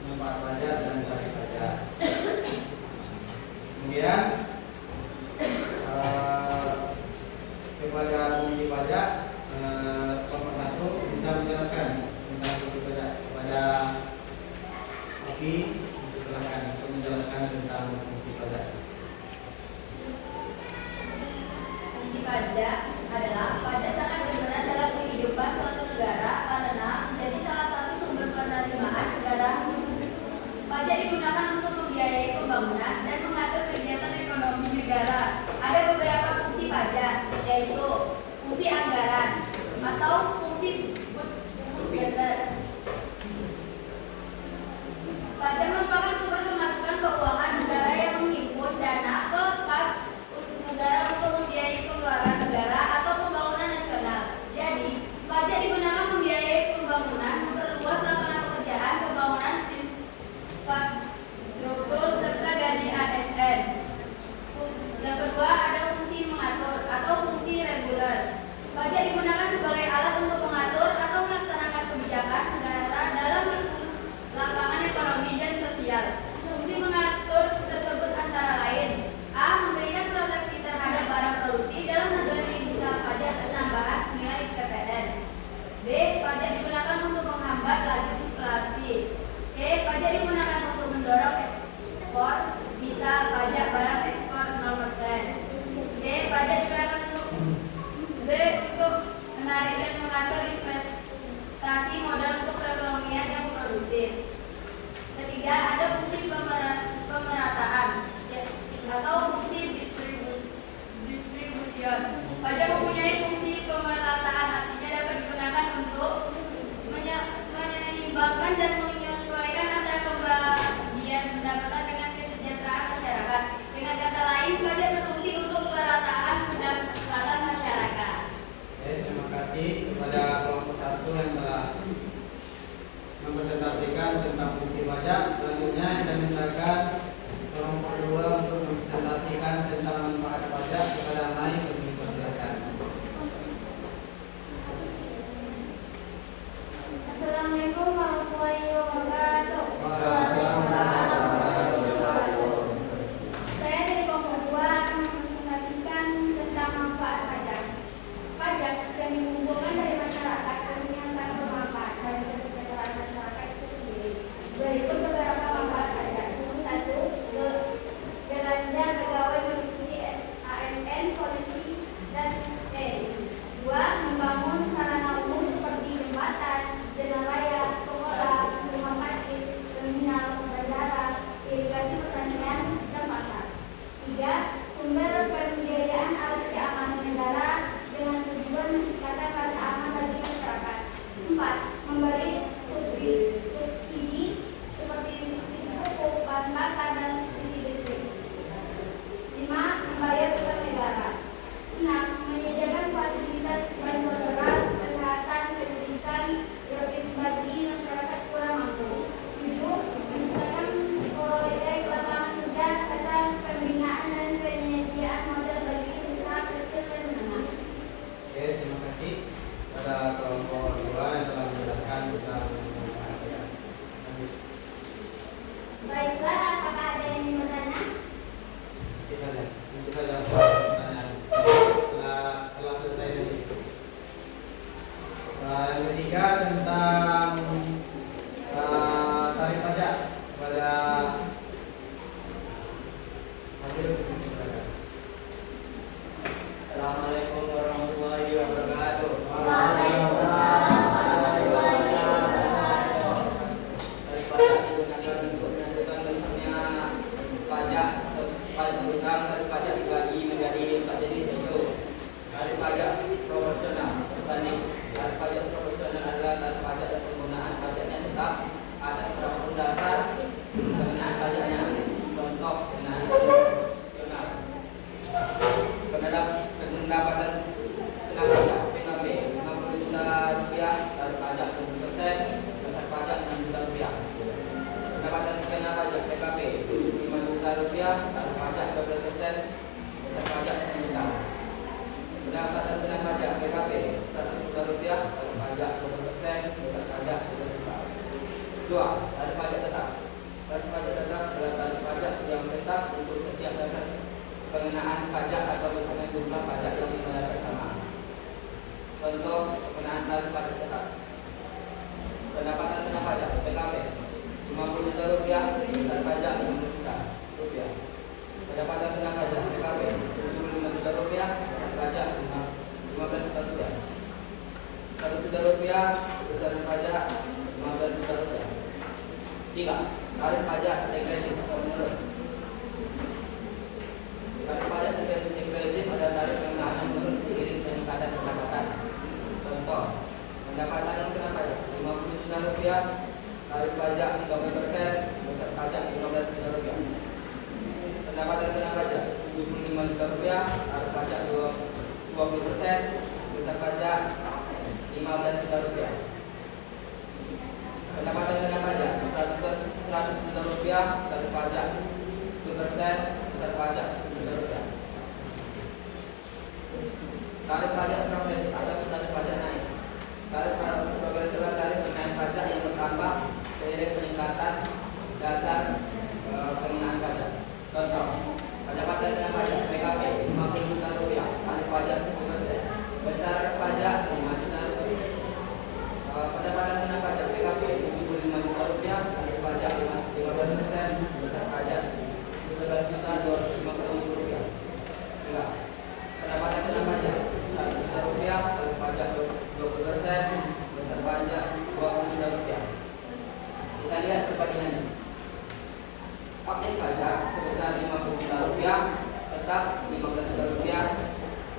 manfaat pajak, dan tarif pajak. Kemudian kepada fungsi pajak, kelompok 1 bisa menjelaskan tentang fungsi pajak kepada Oki. Silakan untuk menjelaskan tentang fungsi pajak. Fungsi pajak adalah pajak sangat berperan dalam kehidupan suatu negara karena menjadi salah satu sumber penerimaan negara. Pajak digunakan untuk membiayai pembangunan dan mengatur kegiatan ekonomi negara. Ada beberapa fungsi pajak, yaitu fungsi anggaran atau fungsi budgeter. Pajak merupakan sumber pemasukan keuangan negara yang menghimpun dana ke kas negara untuk membiayai pengeluaran negara atau pembangunan nasional. Jadi, pajak digunakan membiayai pembangunan, memperluas lapangan pekerjaan, pembangunan infrastruktur, serta gaji ASN. Yang kedua, ada fungsi mengatur atau fungsi reguler. Pajak digunakan sebagai alat untuk mengatur atau melaksanakan kebijakan pajak proporsional. Berbanding tarif pajak proporsional adalah tarif pajak dan penggunaan pajaknya tetap atas berapapun dasar pengenaan pajaknya. Contoh pengenaan pajak proporsional. Pendapatan kena pajak PKB 50 juta rupiah, tarif pajak 20%, dasar pajak 6 juta rupiah. Pendapatan kena pajak PKB 75 juta rupiah, tarif pajak 12%, dasar pajak 10 juta. Pendapatan kena pajak PKB 100 juta rupiah, tarif pajak 20%, dasar pajak 3 juta. 2. Tarif pajak tetap. Tarif pajak tetap adalah tarif pajak yang tetap untuk setiap dasar pengenaan pajak atau besaran jumlah pajak yang dibayar bersama. Contoh pengenaan tarif pajak tetap. Pendapatan kena pajak PKB 50 juta rupiah, dasar pajak 50 juta rupiah. Pendapatan kena pajak PKB 75 juta rupiah, dasar pajak 15 juta rupiah. 100 juta rupiah, besaran pajak 15 juta rupiah. 3. Tarif pajak degresif atau menurun. Tarif pajak degresif adalah tarif yang naiknya menurun seiring peningkatan pendapatan. Contoh, pendapatan yang kena pajak 50 juta rupiah, tarif pajak 30%, dasar pajak 15 juta rupiah. Pendapatan kena pajak 75 juta rupiah, tarif pajak 20%, dasar pajak 15 juta rupiah. Pendapatan kena pajak 100 juta rupiah, tarif pajak 10%, dasar pajak 10 juta rupiah. Tarif pajak progresif atau tarif pajak naik. Tarif progresif adalah tarif pengenaan pajak yang bertambah seiring peningkatan dasar pengenaan pajak. Contoh, pendapatan kena pajak PKB 50 juta rupiah, tarif pajak 10%, besar pajak 5 juta rupiah. Pendapatan kena pajak PKB 75 juta rupiah, tarif pajak 15%, besar pajak 11 juta 250 rupiah. Pendapatan kena pajak 1 juta rupiah, tarif pajak 20%, besar pajak 20 juta rupiah. Kita lihat perbandingannya. Objek pajak sebesar 50 juta rupiah, tetap 15 juta rupiah,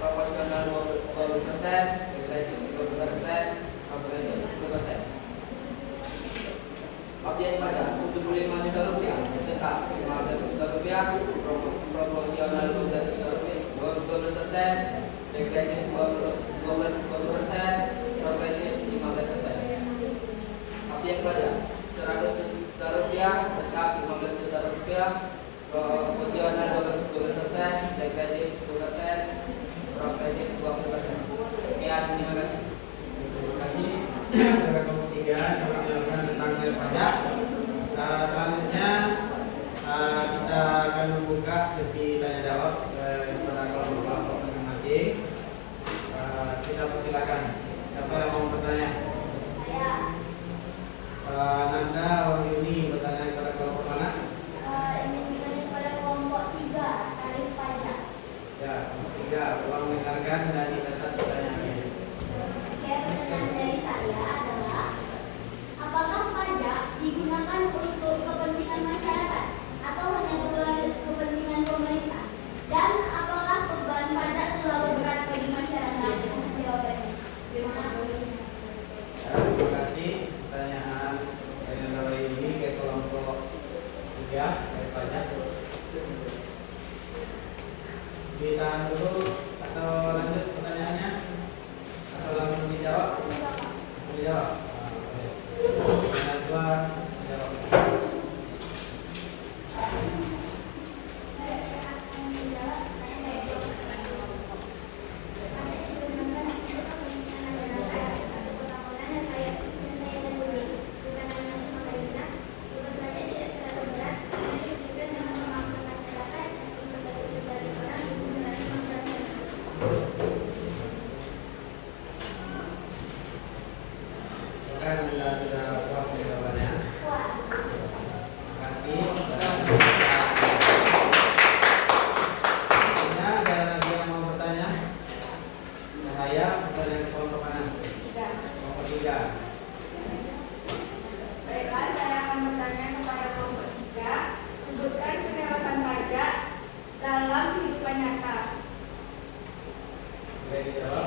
proporsional 20%, degresif 20%, progresif 10%. Objek pajak 75 juta rupiah, tetap 15 juta rupiah, proporsional 12 juta rupiah, 12%, degresif 20%, progresif 15%. Objek pajak 100 juta rupiah, tetap 15 juta rupiah, proporsional 12%, degresif 10%, progresif 20%. Sekian, terima kasih. Terima kasih kepada kelompok 3 yang menjelaskan tentang tarif pajak. Selanjutnya kita akan membuka sesi tanya jawab kepada kelompok masing-masing. Kita persilakan. Siapa yang mau bertanya? Nanda Wahyuni bertanya kepada kelompok mana? Ingin bertanya kepada kelompok 3 tarif pajak. Ya, kelompok 3. Tolong dengarkan dan dicatat pertanyaannya. Pertanyaan dari saya adalah, apakah pajak digunakan untuk kepentingan masyarakat atau hanya kepentingan pemerintah? Dan apakah beban pajak terlalu berat bagi masyarakat? Jawabannya. Terima kasih. Terima kasih. Pertanyaan dari Nanda ini ke kelompok 3 tarif pajak. Ditahan dulu atau lanjut pertanyaannya? Atau langsung dijawab? Dijawab. Najwa jawab. Kan sudah puas jawabannya. Terima kasih. Ada lagi yang mau bertanya? Saya bertanya ke kelompok mana? Kelompok 3. Baiklah, saya akan bertanya kepada kelompok 3. Sebutkan penerapan pajak dalam kehidupan nyata. Boleh dijawab?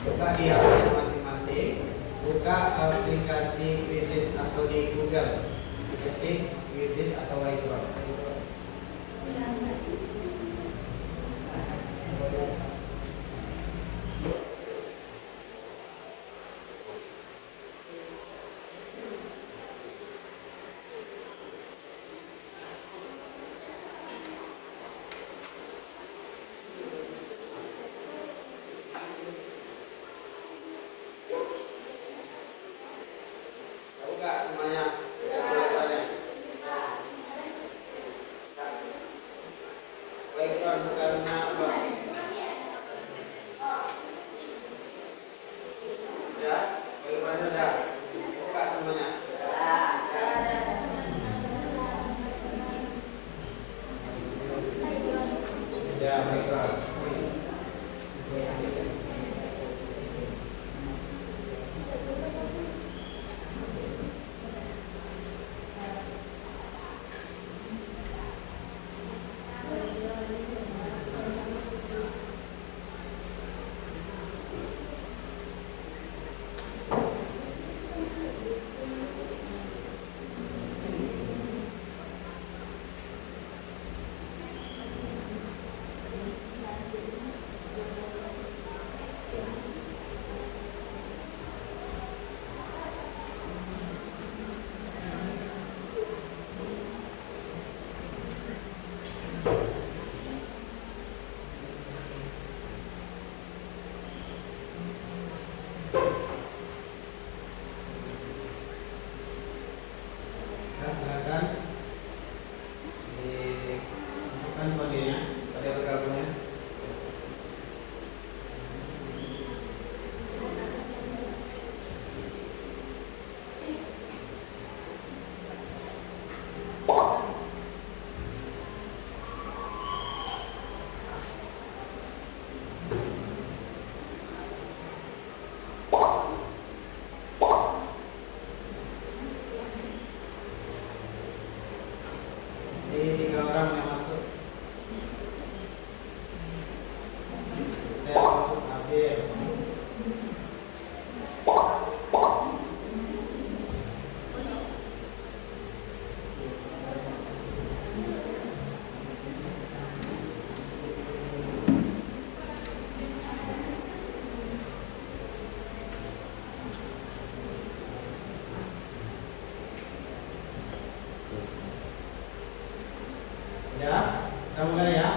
buka di HP masing-masing, buka aplikasi Quizizz atau di Google, ketik Quizizz atau Whiteboard. Tahu nggak semuanya? Whiteboard bukannya apa? Udah? Whiteboardnya udah? Buka semuanya. Ya, whiteboard. Nah, silakan dimasukkan kodenya pada bergabungnya. Ini 3 orang yang masuk. Saya masuk Abir. Ya, kita mulai ya.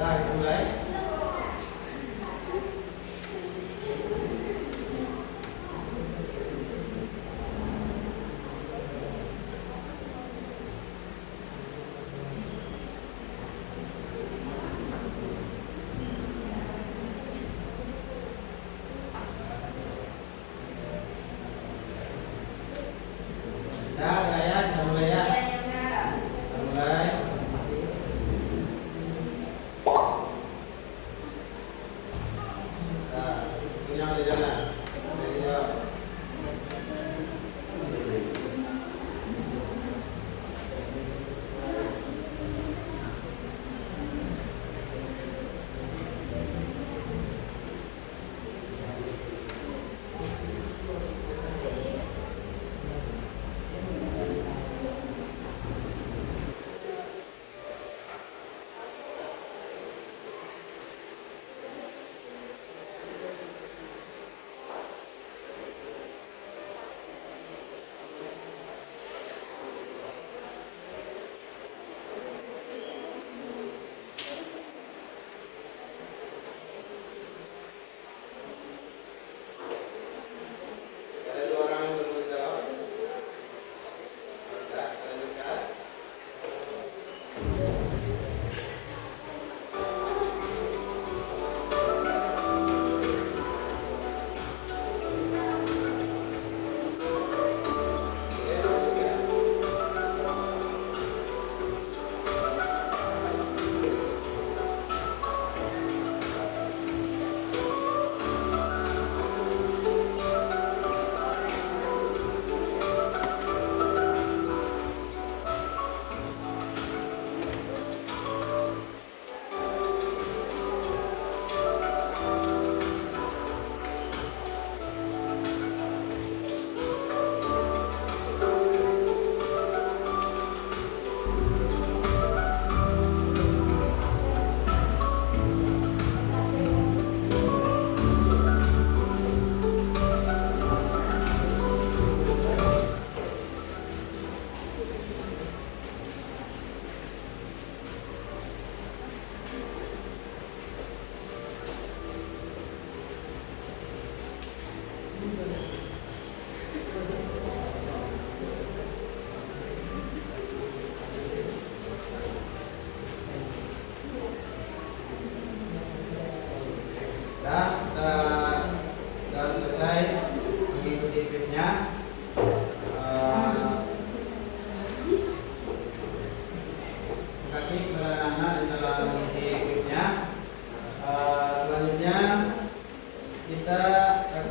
Nah, kita mulai. Kita mulai ya. Kita mulai. Nah, punya udah jalan. Ayo.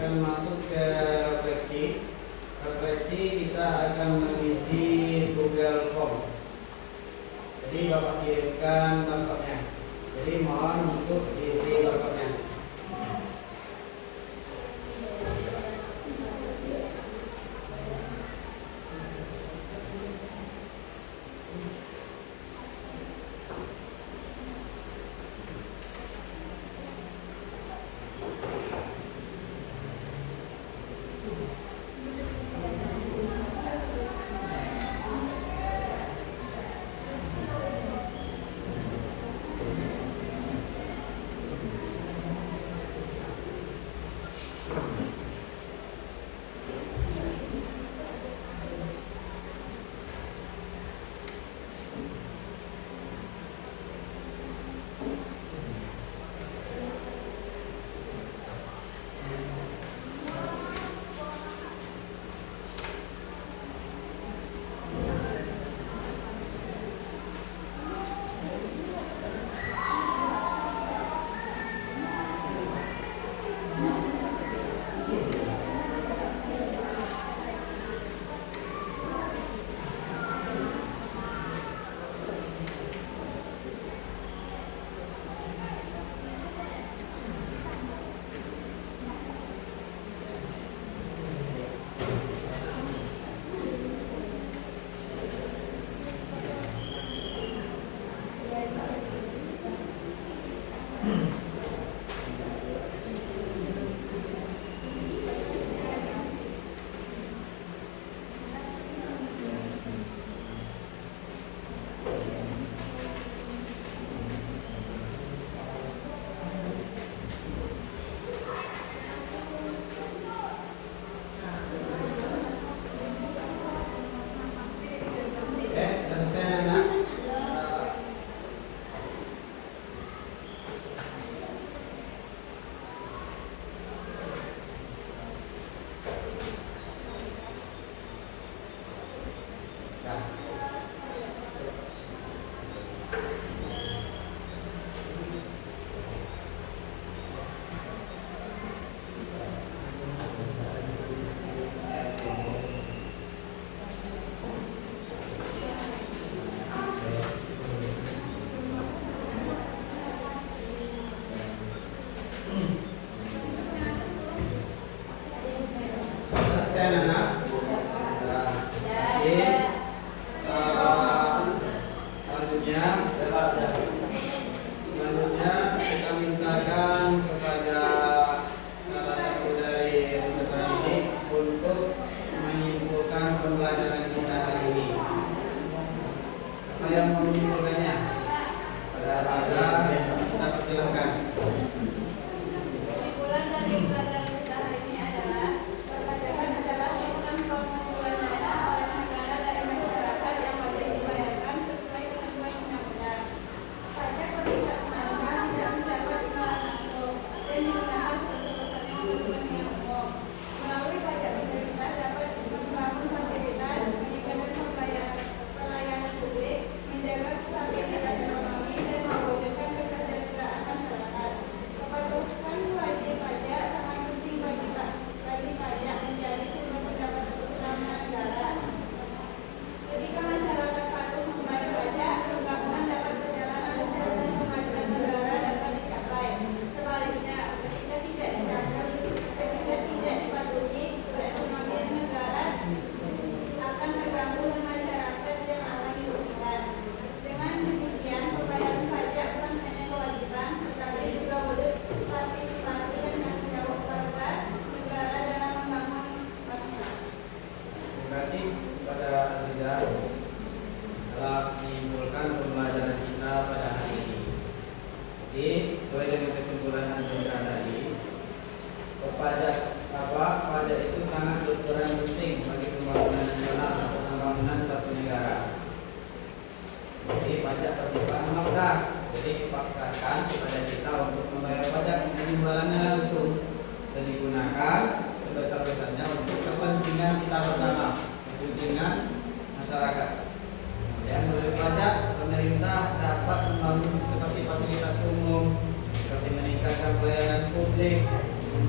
akan masuk ke refleksi. Refleksi kita akan mengisi Google Form. Jadi Bapak kirimkan barcode-nya. Jadi mohon untuk diisi barcode-nya.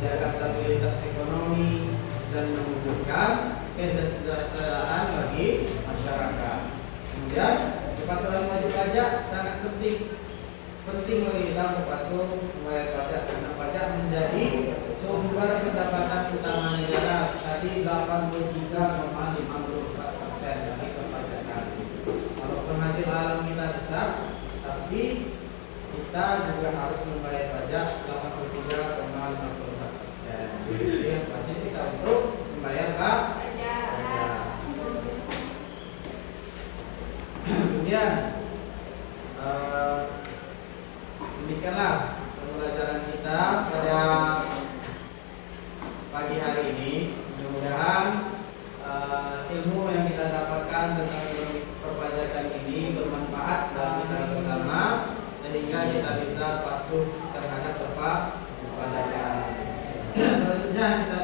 menjaga stabilitas pagi hari ini. Mudah-mudahan ilmu yang kita dapatkan tentang perpajakan ini bermanfaat bagi kita bersama, sehingga kita bisa patuh terhadap perpajakan. Selanjutnya kita